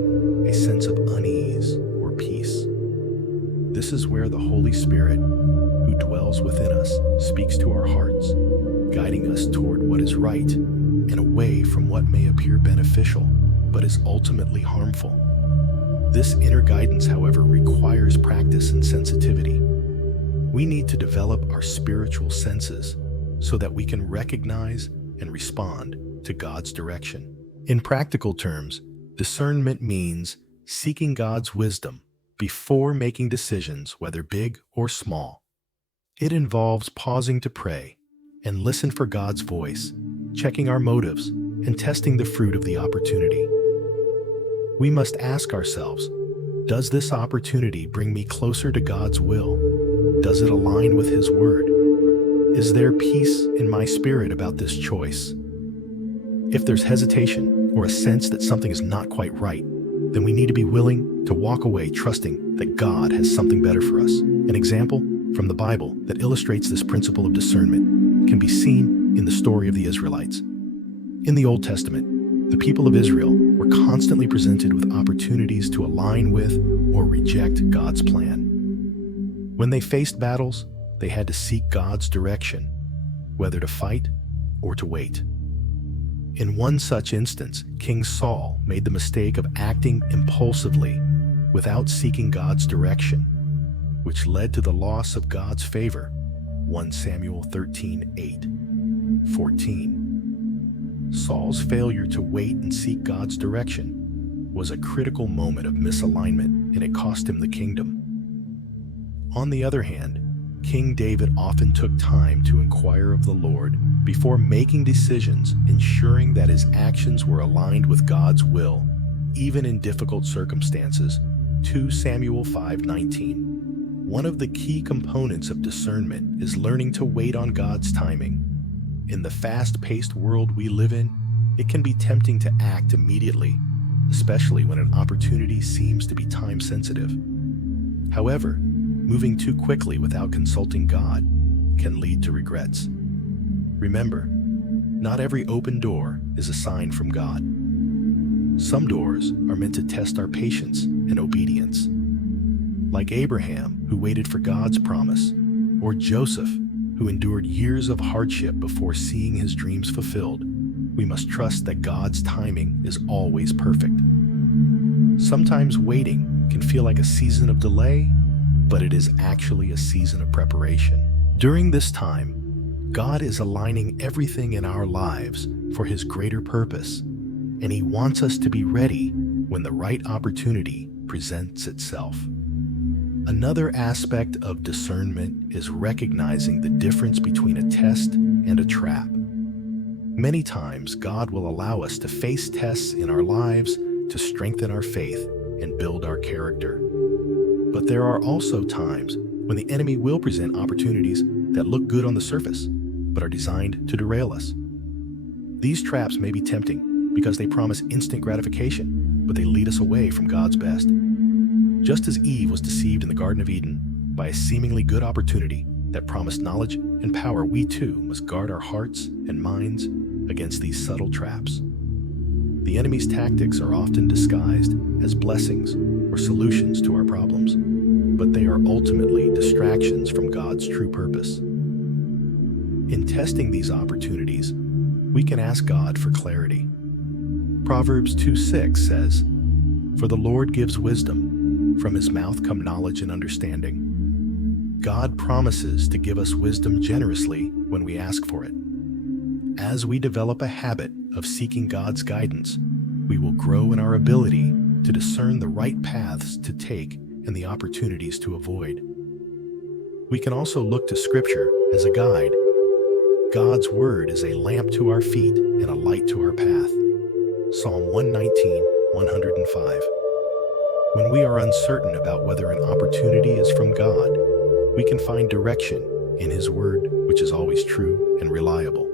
a sense of unease or peace. This is where the Holy Spirit, who dwells within us, speaks to our hearts, guiding us toward what is right and away from what may appear beneficial but is ultimately harmful. This inner guidance, however, requires practice and sensitivity. We need to develop our spiritual senses so that we can recognize and respond to God's direction. In practical terms, discernment means seeking God's wisdom before making decisions, whether big or small. It involves pausing to pray and listen for God's voice, checking our motives, and testing the fruit of the opportunity. We must ask ourselves, does this opportunity bring me closer to God's will? Does it align with His word? Is there peace in my spirit about this choice? If there's hesitation or a sense that something is not quite right, then we need to be willing to walk away trusting that God has something better for us. An example from the Bible that illustrates this principle of discernment can be seen in the story of the Israelites. In the Old Testament, the people of Israel were constantly presented with opportunities to align with or reject God's plan. When they faced battles, they had to seek God's direction, whether to fight or to wait. In one such instance, King Saul made the mistake of acting impulsively without seeking God's direction, which led to the loss of God's favor. 1 Samuel 13:8-14. Saul's failure to wait and seek God's direction was a critical moment of misalignment, and it cost him the kingdom. On the other hand, King David often took time to inquire of the Lord before making decisions, ensuring that his actions were aligned with God's will, even in difficult circumstances. 2 Samuel 5:19. One of the key components of discernment is learning to wait on God's timing. In the fast-paced world we live in, it can be tempting to act immediately, especially when an opportunity seems to be time-sensitive. However, moving too quickly without consulting God can lead to regrets. Remember, not every open door is a sign from God. Some doors are meant to test our patience and obedience. Like Abraham, who waited for God's promise, or Joseph, who endured years of hardship before seeing his dreams fulfilled, we must trust that God's timing is always perfect. Sometimes waiting can feel like a season of delay, but it is actually a season of preparation. During this time, God is aligning everything in our lives for His greater purpose, and He wants us to be ready when the right opportunity presents itself. Another aspect of discernment is recognizing the difference between a test and a trap. Many times, God will allow us to face tests in our lives to strengthen our faith and build our character. But there are also times when the enemy will present opportunities that look good on the surface, but are designed to derail us. These traps may be tempting because they promise instant gratification, but they lead us away from God's best. Just as Eve was deceived in the Garden of Eden by a seemingly good opportunity that promised knowledge and power, we too must guard our hearts and minds against these subtle traps. The enemy's tactics are often disguised as blessings or solutions to our problems, but they are ultimately distractions from God's true purpose. In testing these opportunities, we can ask God for clarity. Proverbs 2:6 says, "For the Lord gives wisdom, from His mouth come knowledge and understanding." God promises to give us wisdom generously when we ask for it. As we develop a habit of seeking God's guidance, we will grow in our ability to discern the right paths to take and the opportunities to avoid. We can also look to Scripture as a guide. God's Word is a lamp to our feet and a light to our path. Psalm 119:105. When we are uncertain about whether an opportunity is from God, we can find direction in His Word, which is always true and reliable.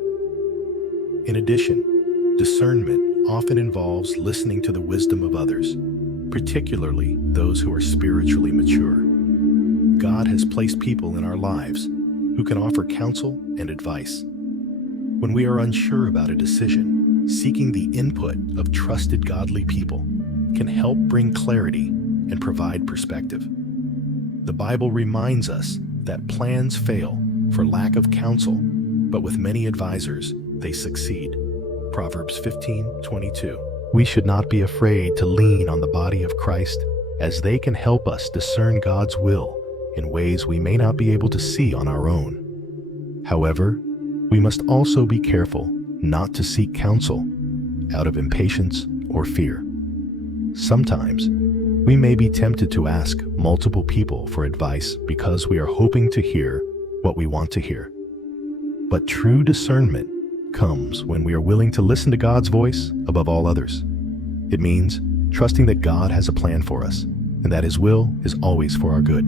In addition, discernment often involves listening to the wisdom of others, particularly those who are spiritually mature. God has placed people in our lives who can offer counsel and advice. When we are unsure about a decision, seeking the input of trusted godly people can help bring clarity and provide perspective. The Bible reminds us that plans fail for lack of counsel, but with many advisors, they succeed. Proverbs 15:22. We should not be afraid to lean on the body of Christ, as they can help us discern God's will in ways we may not be able to see on our own. However, we must also be careful not to seek counsel out of impatience or fear. Sometimes, we may be tempted to ask multiple people for advice because we are hoping to hear what we want to hear. But true discernment comes when we are willing to listen to God's voice above all others. It means trusting that God has a plan for us and that His will is always for our good.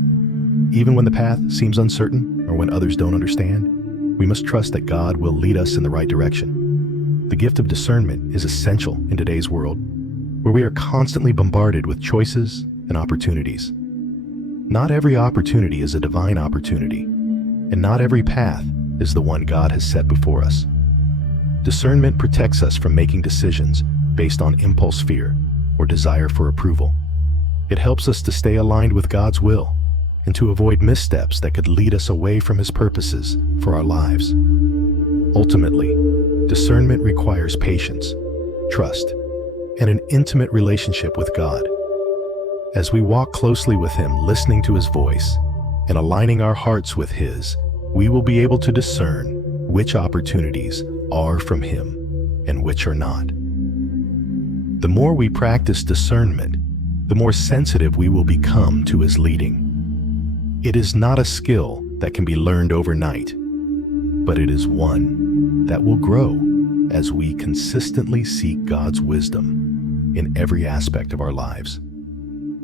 Even when the path seems uncertain or when others don't understand, we must trust that God will lead us in the right direction. The gift of discernment is essential in today's world, where we are constantly bombarded with choices and opportunities. Not every opportunity is a divine opportunity, and not every path is the one God has set before us. Discernment protects us from making decisions based on impulse fear or desire for approval. It helps us to stay aligned with God's will and to avoid missteps that could lead us away from His purposes for our lives. Ultimately, discernment requires patience, trust, and an intimate relationship with God. As we walk closely with Him, listening to His voice and aligning our hearts with His, we will be able to discern which opportunities are from Him and which are not. The more we practice discernment, the more sensitive we will become to His leading. It is not a skill that can be learned overnight, but it is one that will grow as we consistently seek God's wisdom in every aspect of our lives.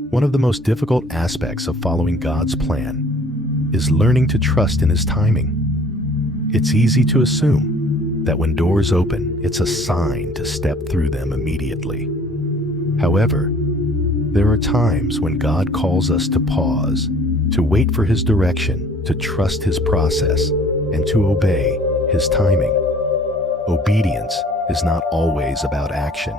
One of the most difficult aspects of following God's plan is learning to trust in His timing. It's easy to assume that when doors open, it's a sign to step through them immediately. However, there are times when God calls us to pause, to wait for His direction, to trust His process, and to obey His timing. Obedience is not always about action.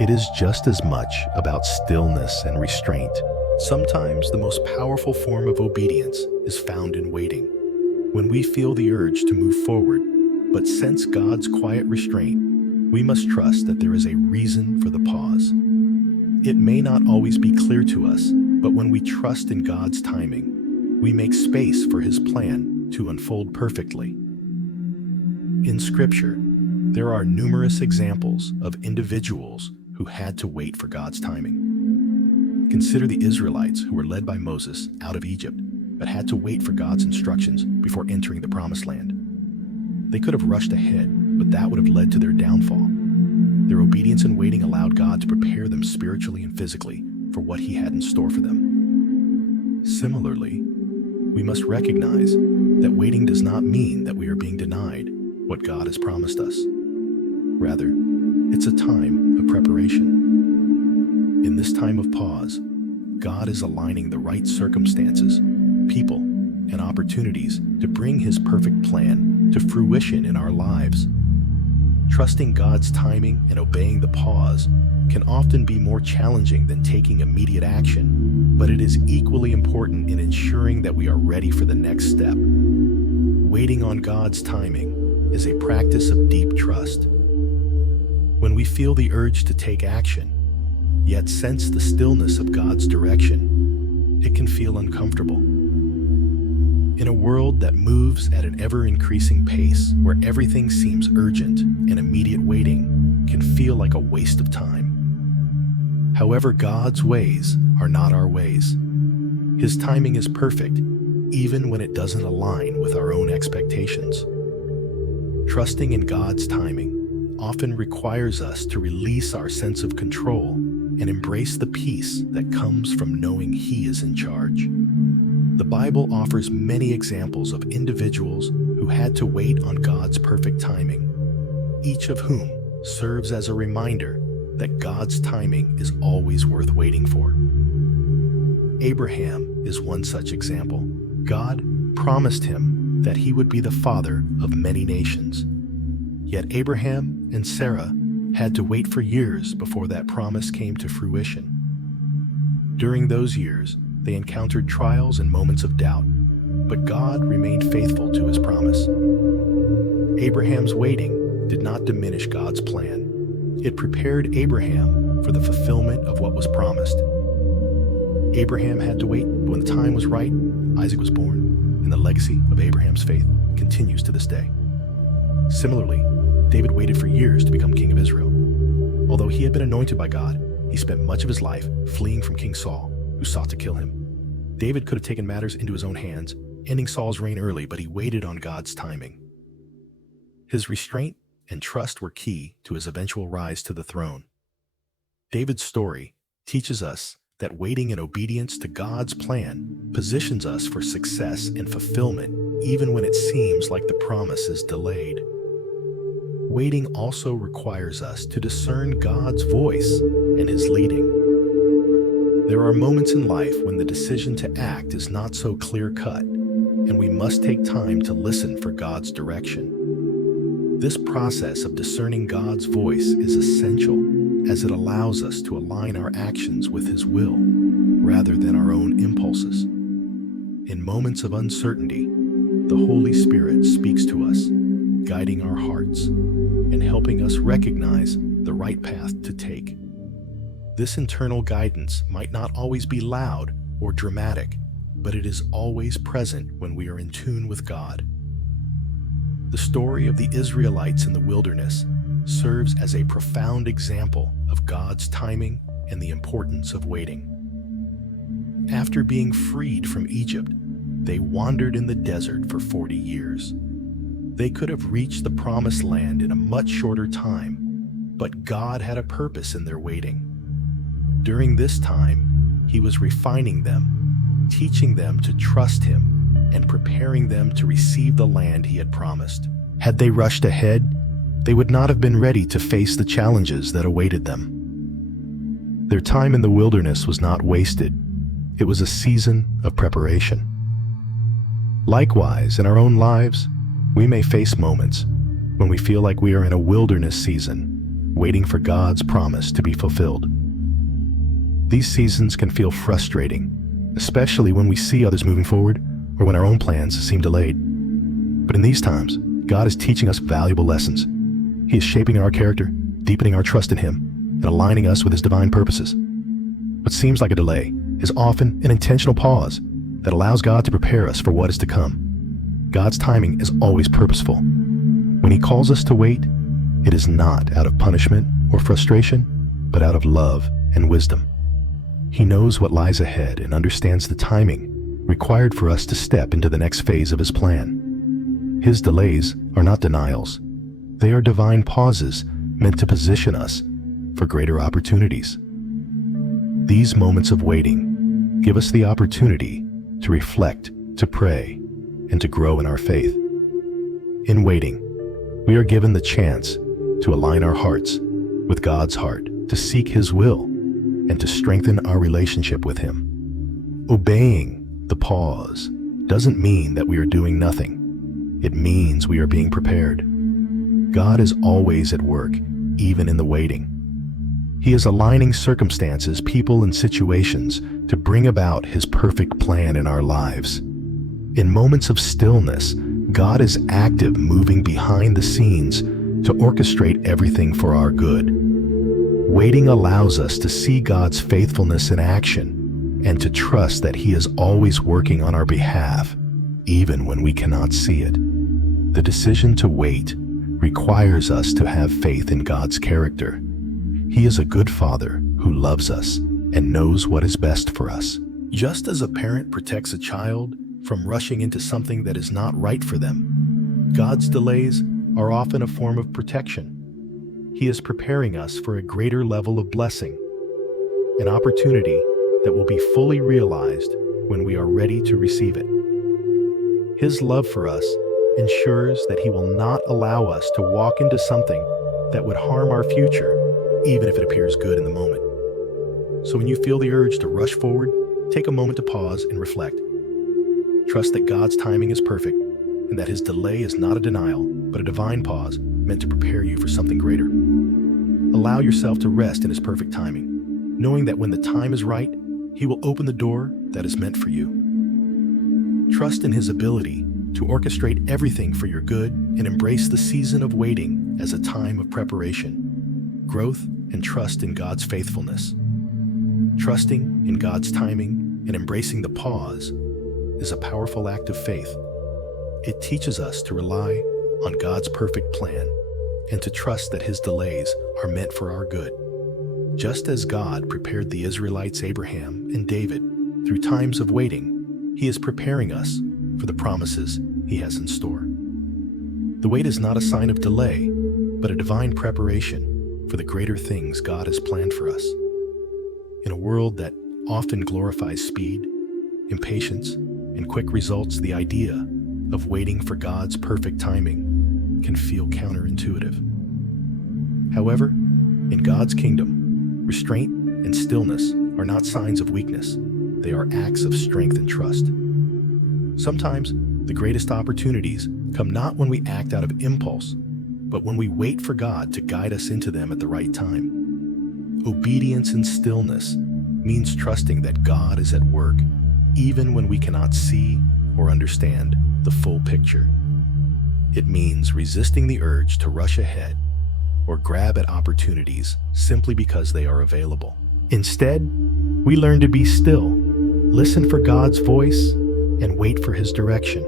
It is just as much about stillness and restraint. Sometimes the most powerful form of obedience is found in waiting. When we feel the urge to move forward, but sense God's quiet restraint, we must trust that there is a reason for the pause. It may not always be clear to us, but when we trust in God's timing, we make space for His plan to unfold perfectly. In Scripture, there are numerous examples of individuals who had to wait for God's timing. Consider the Israelites who were led by Moses out of Egypt, but had to wait for God's instructions before entering the Promised Land. They could have rushed ahead, but that would have led to their downfall. Their obedience and waiting allowed God to prepare them spiritually and physically for what He had in store for them. Similarly, we must recognize that waiting does not mean that we are being denied what God has promised us. Rather, it's a time of preparation. In this time of pause, God is aligning the right circumstances, people, and opportunities to bring His perfect plan to fruition in our lives. Trusting God's timing and obeying the pause can often be more challenging than taking immediate action, but it is equally important in ensuring that we are ready for the next step. Waiting on God's timing is a practice of deep trust. When we feel the urge to take action, yet sense the stillness of God's direction, it can feel uncomfortable. In a world that moves at an ever-increasing pace, where everything seems urgent and immediate waiting can feel like a waste of time. However, God's ways are not our ways. His timing is perfect, even when it doesn't align with our own expectations. Trusting in God's timing often requires us to release our sense of control and embrace the peace that comes from knowing He is in charge. The Bible offers many examples of individuals who had to wait on God's perfect timing, each of whom serves as a reminder that God's timing is always worth waiting for. Abraham is one such example. God promised him that he would be the father of many nations. Yet Abraham and Sarah had to wait for years before that promise came to fruition. During those years, they encountered trials and moments of doubt, but God remained faithful to his promise. Abraham's waiting did not diminish God's plan. It prepared Abraham for the fulfillment of what was promised. Abraham had to wait, but when the time was right, Isaac was born, and the legacy of Abraham's faith continues to this day. Similarly, David waited for years to become king of Israel. Although he had been anointed by God, he spent much of his life fleeing from King Saul, who sought to kill him. David could have taken matters into his own hands, ending Saul's reign early, but he waited on God's timing. His restraint and trust were key to his eventual rise to the throne. David's story teaches us that waiting in obedience to God's plan positions us for success and fulfillment, even when it seems like the promise is delayed. Waiting also requires us to discern God's voice and his leading. There are moments in life when the decision to act is not so clear-cut, and we must take time to listen for God's direction. This process of discerning God's voice is essential, as it allows us to align our actions with his will, rather than our own impulses. In moments of uncertainty, the Holy Spirit speaks to us, guiding our hearts and helping us recognize the right path to take. This internal guidance might not always be loud or dramatic, but it is always present when we are in tune with God. The story of the Israelites in the wilderness serves as a profound example of God's timing and the importance of waiting. After being freed from Egypt, they wandered in the desert for 40 years. They could have reached the promised land in a much shorter time, but God had a purpose in their waiting. During this time, he was refining them, teaching them to trust him, and preparing them to receive the land he had promised. Had they rushed ahead, they would not have been ready to face the challenges that awaited them. Their time in the wilderness was not wasted. It was a season of preparation. Likewise, in our own lives, we may face moments when we feel like we are in a wilderness season, waiting for God's promise to be fulfilled. These seasons can feel frustrating, especially when we see others moving forward or when our own plans seem delayed. But in these times, God is teaching us valuable lessons. He is shaping our character, deepening our trust in him, and aligning us with his divine purposes. What seems like a delay is often an intentional pause that allows God to prepare us for what is to come. God's timing is always purposeful. When he calls us to wait, it is not out of punishment or frustration, but out of love and wisdom. He knows what lies ahead and understands the timing required for us to step into the next phase of his plan. His delays are not denials. They are divine pauses meant to position us for greater opportunities. These moments of waiting give us the opportunity to reflect, to pray, and to grow in our faith. In waiting, we are given the chance to align our hearts with God's heart, to seek his will, and to strengthen our relationship with him. Obeying the pause doesn't mean that we are doing nothing. It means we are being prepared. God is always at work, even in the waiting. He is aligning circumstances, people, and situations to bring about his perfect plan in our lives. In moments of stillness, God is active, moving behind the scenes to orchestrate everything for our good. Waiting allows us to see God's faithfulness in action and to trust that he is always working on our behalf, even when we cannot see it. The decision to wait requires us to have faith in God's character. He is a good father who loves us and knows what is best for us. Just as a parent protects a child from rushing into something that is not right for them, God's delays are often a form of protection. He is preparing us for a greater level of blessing, an opportunity that will be fully realized when we are ready to receive it. His love for us ensures that he will not allow us to walk into something that would harm our future, even if it appears good in the moment. So when you feel the urge to rush forward, take a moment to pause and reflect. Trust that God's timing is perfect and that his delay is not a denial, but a divine pause meant to prepare you for something greater. Allow yourself to rest in His perfect timing, knowing that when the time is right, He will open the door that is meant for you. Trust in His ability to orchestrate everything for your good and embrace the season of waiting as a time of preparation, growth, and trust in God's faithfulness. Trusting in God's timing and embracing the pause is a powerful act of faith. It teaches us to rely on God's perfect plan and to trust that His delays are meant for our good. Just as God prepared the Israelites, Abraham, and David through times of waiting, He is preparing us for the promises He has in store. The wait is not a sign of delay, but a divine preparation for the greater things God has planned for us. In a world that often glorifies speed, impatience, and quick results, the idea of waiting for God's perfect timing can feel counterintuitive. However, in God's kingdom, restraint and stillness are not signs of weakness. They are acts of strength and trust. Sometimes, the greatest opportunities come not when we act out of impulse, but when we wait for God to guide us into them at the right time. Obedience and stillness means trusting that God is at work, even when we cannot see or understand the full picture. It means resisting the urge to rush ahead or grab at opportunities simply because they are available. Instead, we learn to be still, listen for God's voice, and wait for His direction.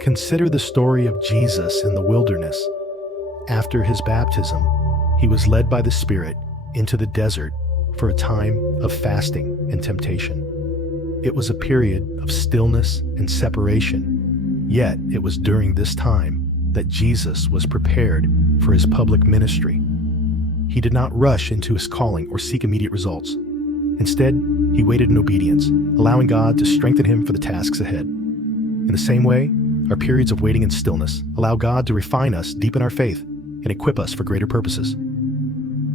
Consider the story of Jesus in the wilderness. After His baptism, He was led by the Spirit into the desert for a time of fasting and temptation. It was a period of stillness and separation, yet it was during this time that Jesus was prepared for His public ministry. He did not rush into His calling or seek immediate results. Instead, He waited in obedience, allowing God to strengthen Him for the tasks ahead. In the same way, our periods of waiting in stillness allow God to refine us, deepen our faith, and equip us for greater purposes.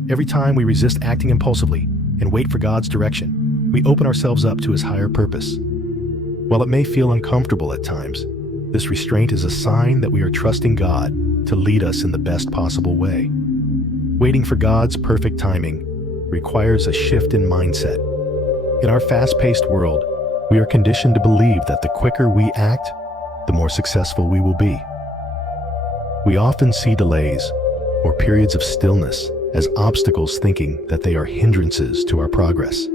Every time we resist acting impulsively and wait for God's direction, we open ourselves up to His higher purpose. While it may feel uncomfortable at times, this restraint is a sign that we are trusting God to lead us in the best possible way. Waiting for God's perfect timing requires a shift in mindset. In our fast-paced world, we are conditioned to believe that the quicker we act, the more successful we will be. We often see delays or periods of stillness as obstacles, thinking that they are hindrances to our progress.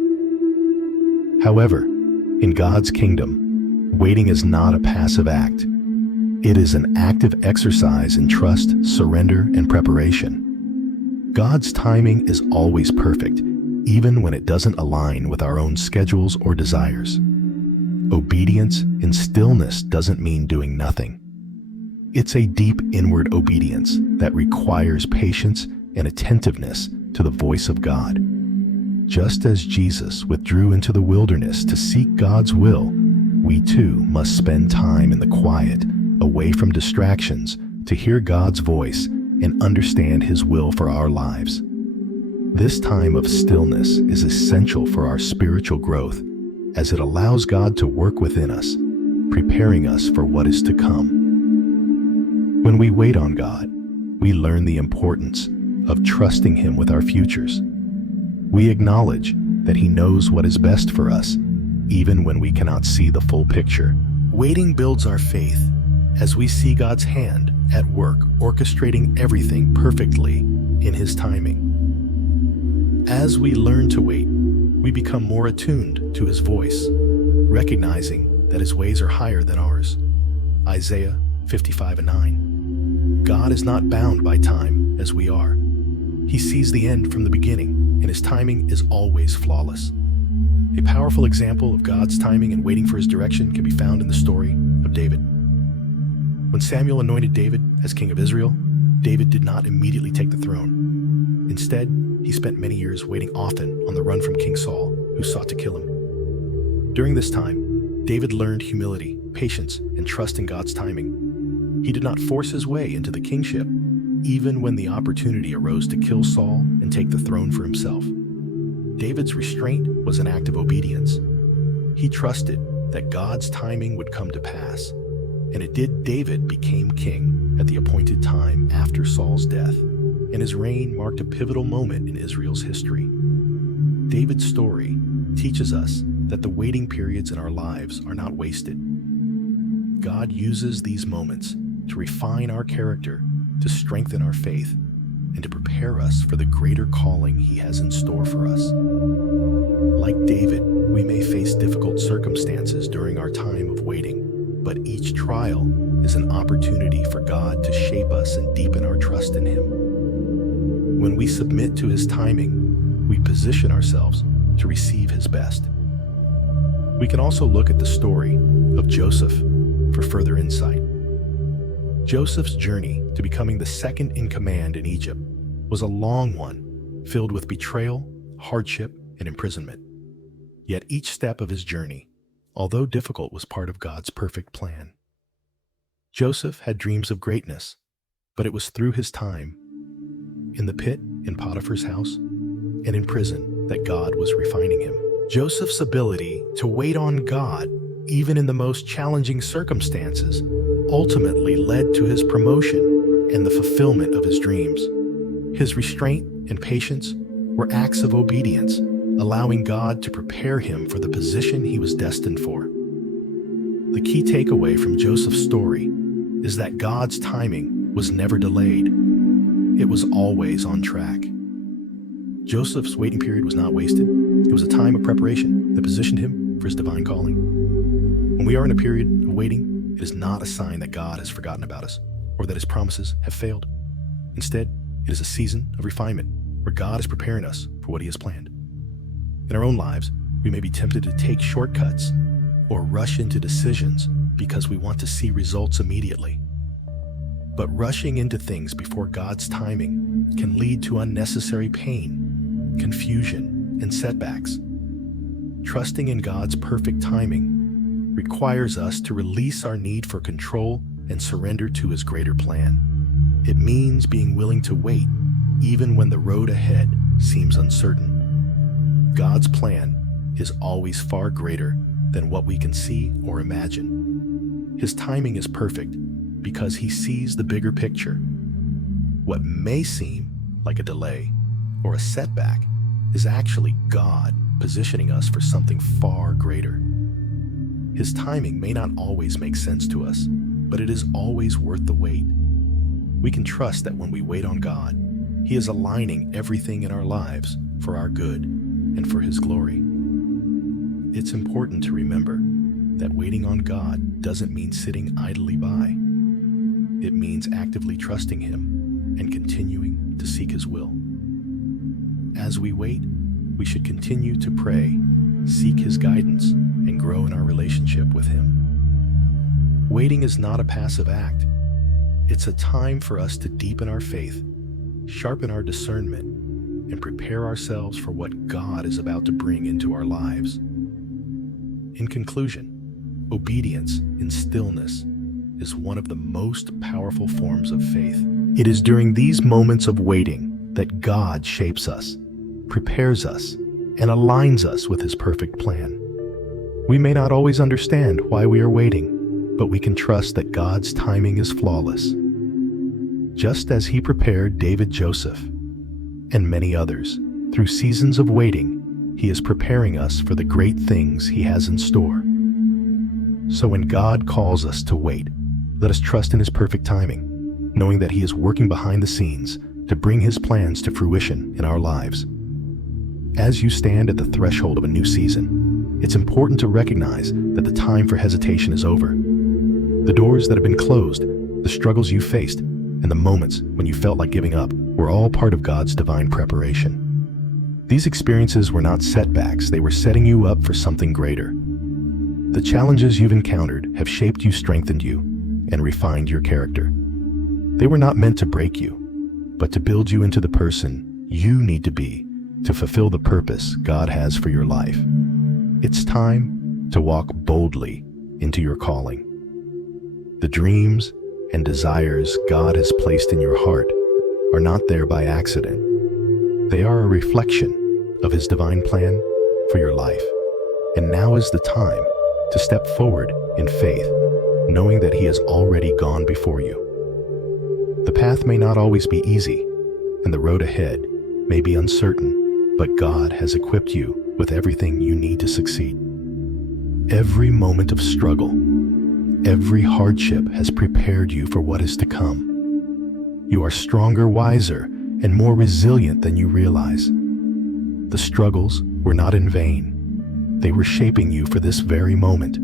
However, in God's kingdom, waiting is not a passive act. It is an active exercise in trust, surrender, and preparation. God's timing is always perfect, even when it doesn't align with our own schedules or desires. Obedience in stillness doesn't mean doing nothing. It's a deep inward obedience that requires patience and attentiveness to the voice of God. Just as Jesus withdrew into the wilderness to seek God's will, we too must spend time in the quiet, away from distractions, to hear God's voice and understand His will for our lives. This time of stillness is essential for our spiritual growth, as it allows God to work within us, preparing us for what is to come. When we wait on God, we learn the importance of trusting Him with our futures. We acknowledge that He knows what is best for us, even when we cannot see the full picture. Waiting builds our faith as we see God's hand at work, orchestrating everything perfectly in His timing. As we learn to wait, we become more attuned to His voice, recognizing that His ways are higher than ours. Isaiah 55:9. God is not bound by time as we are. He sees the end from the beginning, and His timing is always flawless. A powerful example of God's timing and waiting for His direction can be found in the story of David. When Samuel anointed David as king of Israel, David did not immediately take the throne. Instead, he spent many years waiting, often on the run from King Saul, who sought to kill him. During this time, David learned humility, patience, and trust in God's timing. He did not force his way into the kingship, even when the opportunity arose to kill Saul and take the throne for himself. David's restraint was an act of obedience. He trusted that God's timing would come to pass, and it did. David became king at the appointed time after Saul's death. and his reign marked a pivotal moment in Israel's history. David's story teaches us that the waiting periods in our lives are not wasted. God uses these moments to refine our character, to strengthen our faith, and to prepare us for the greater calling He has in store for us. Like David, we may face difficult circumstances during our time of waiting, but each trial is an opportunity for God to shape us and deepen our trust in Him. When we submit to His timing, we position ourselves to receive His best. We can also look at the story of Joseph for further insight. Joseph's journey to becoming the second in command in Egypt was a long one, filled with betrayal, hardship, and imprisonment. Yet each step of his journey, although difficult, was part of God's perfect plan. Joseph had dreams of greatness, but it was through his time in the pit, in Potiphar's house, and in prison that God was refining him. Joseph's ability to wait on God, even in the most challenging circumstances, ultimately led to his promotion and the fulfillment of his dreams. His restraint and patience were acts of obedience, allowing God to prepare him for the position he was destined for. The key takeaway from Joseph's story is that God's timing was never delayed. It was always on track. Joseph's waiting period was not wasted. It was a time of preparation that positioned him for his divine calling. When we are in a period of waiting, it is not a sign that God has forgotten about us or that His promises have failed. Instead, it is a season of refinement where God is preparing us for what He has planned. In our own lives, we may be tempted to take shortcuts or rush into decisions because we want to see results immediately. But rushing into things before God's timing can lead to unnecessary pain, confusion, and setbacks. Trusting in God's perfect timing requires us to release our need for control and surrender to His greater plan. It means being willing to wait even when the road ahead seems uncertain. God's plan is always far greater than what we can see or imagine. His timing is perfect because He sees the bigger picture. What may seem like a delay or a setback is actually God positioning us for something far greater. His timing may not always make sense to us, but it is always worth the wait. We can trust that when we wait on God, He is aligning everything in our lives for our good and for His glory. It's important to remember that waiting on God doesn't mean sitting idly by. It means actively trusting Him and continuing to seek His will. As we wait, we should continue to pray, seek His guidance, and grow in our relationship with Him. Waiting is not a passive act. It's a time for us to deepen our faith, sharpen our discernment, and prepare ourselves for what God is about to bring into our lives. In conclusion, obedience in stillness is one of the most powerful forms of faith. It is during these moments of waiting that God shapes us, prepares us, and aligns us with His perfect plan. We may not always understand why we are waiting, but we can trust that God's timing is flawless. Just as He prepared David, Joseph, and many others through seasons of waiting, He is preparing us for the great things He has in store. So when God calls us to wait, let us trust in His perfect timing, knowing that He is working behind the scenes to bring His plans to fruition in our lives. As you stand at the threshold of a new season, it's important to recognize that the time for hesitation is over. The doors that have been closed, the struggles you faced, and the moments when you felt like giving up were all part of God's divine preparation. These experiences were not setbacks, they were setting you up for something greater. The challenges you've encountered have shaped you, strengthened you, and refined your character. They were not meant to break you, but to build you into the person you need to be to fulfill the purpose God has for your life. It's time to walk boldly into your calling. The dreams and desires God has placed in your heart are not there by accident. They are a reflection of His divine plan for your life. And now is the time to step forward in faith, knowing that He has already gone before you. The path may not always be easy, and the road ahead may be uncertain, but God has equipped you with everything you need to succeed. Every moment of struggle, every hardship has prepared you for what is to come. You are stronger, wiser, and more resilient than you realize. The struggles were not in vain. They were shaping you for this very moment.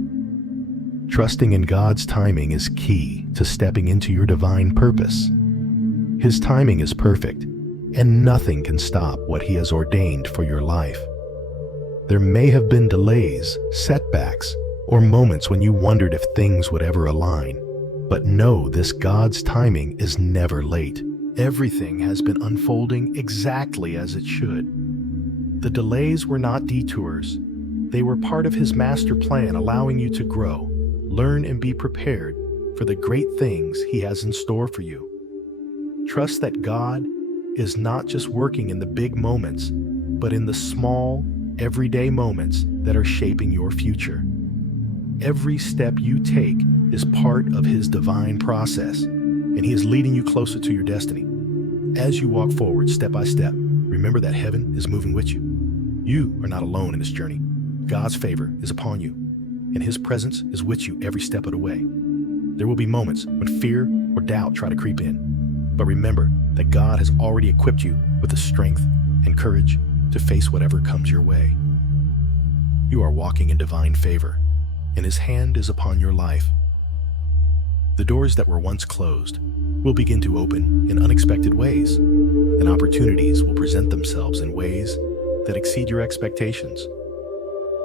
Trusting in God's timing is key to stepping into your divine purpose. His timing is perfect, and nothing can stop what He has ordained for your life. There may have been delays, setbacks, or moments when you wondered if things would ever align. But know this: God's timing is never late. Everything has been unfolding exactly as it should. The delays were not detours. They were part of His master plan, allowing you to grow, learn, and be prepared for the great things He has in store for you. Trust that God is not just working in the big moments, but in the small, everyday moments that are shaping your future. Every step you take is part of His divine process, and He is leading you closer to your destiny. As you walk forward step by step, remember that heaven is moving with you. You are not alone in this journey. God's favor is upon you, and His presence is with you every step of the way. There will be moments when fear or doubt try to creep in, but remember that God has already equipped you with the strength and courage to face whatever comes your way. You are walking in divine favor, and His hand is upon your life. The doors that were once closed will begin to open in unexpected ways, and opportunities will present themselves in ways that exceed your expectations.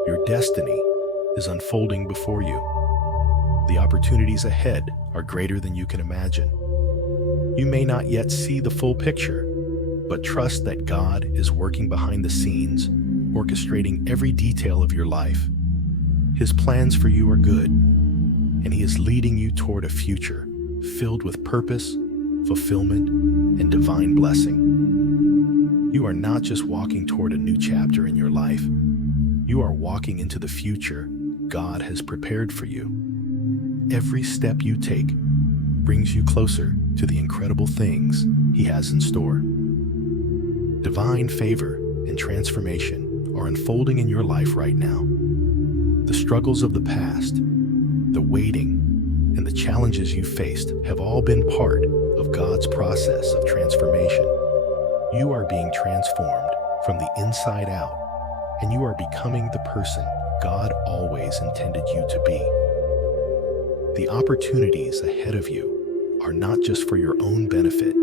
Your destiny is unfolding before you. The opportunities ahead are greater than you can imagine. You may not yet see the full picture, but trust that God is working behind the scenes, orchestrating every detail of your life. His plans for you are good, and He is leading you toward a future filled with purpose, fulfillment, and divine blessing. You are not just walking toward a new chapter in your life. You are walking into the future God has prepared for you. Every step you take brings you closer to the incredible things He has in store. Divine favor and transformation are unfolding in your life right now. The struggles of the past, the waiting, and the challenges you faced have all been part of God's process of transformation. You are being transformed from the inside out, and you are becoming the person God always intended you to be. The opportunities ahead of you are not just for your own benefit.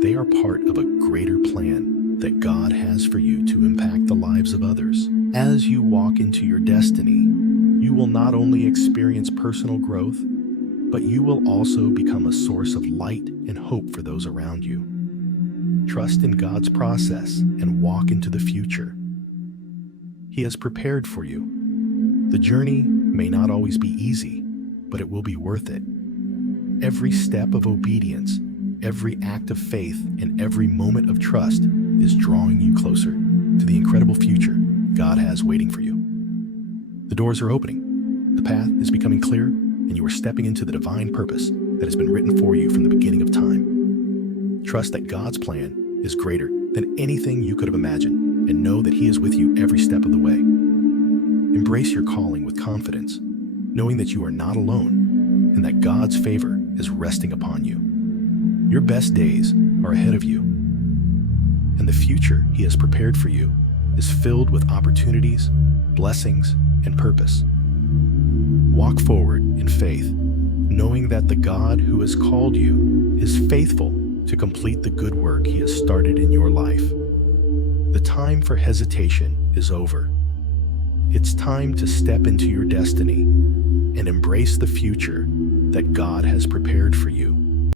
They are part of a greater plan that God has for you to impact the lives of others. As you walk into your destiny, you will not only experience personal growth, but you will also become a source of light and hope for those around you. Trust in God's process and walk into the future He has prepared for you. The journey may not always be easy, but it will be worth it. Every step of obedience, every act of faith, and every moment of trust is drawing you closer to the incredible future God has waiting for you. The doors are opening, the path is becoming clear, and you are stepping into the divine purpose that has been written for you from the beginning of time. Trust that God's plan is greater than anything you could have imagined, and know that He is with you every step of the way. Embrace your calling with confidence, knowing that you are not alone and that God's favor is resting upon you. Your best days are ahead of you, and the future He has prepared for you is filled with opportunities, blessings, and purpose. Walk forward in faith, knowing that the God who has called you is faithful to complete the good work He has started in your life. The time for hesitation is over. It's time to step into your destiny and embrace the future that God has prepared for you.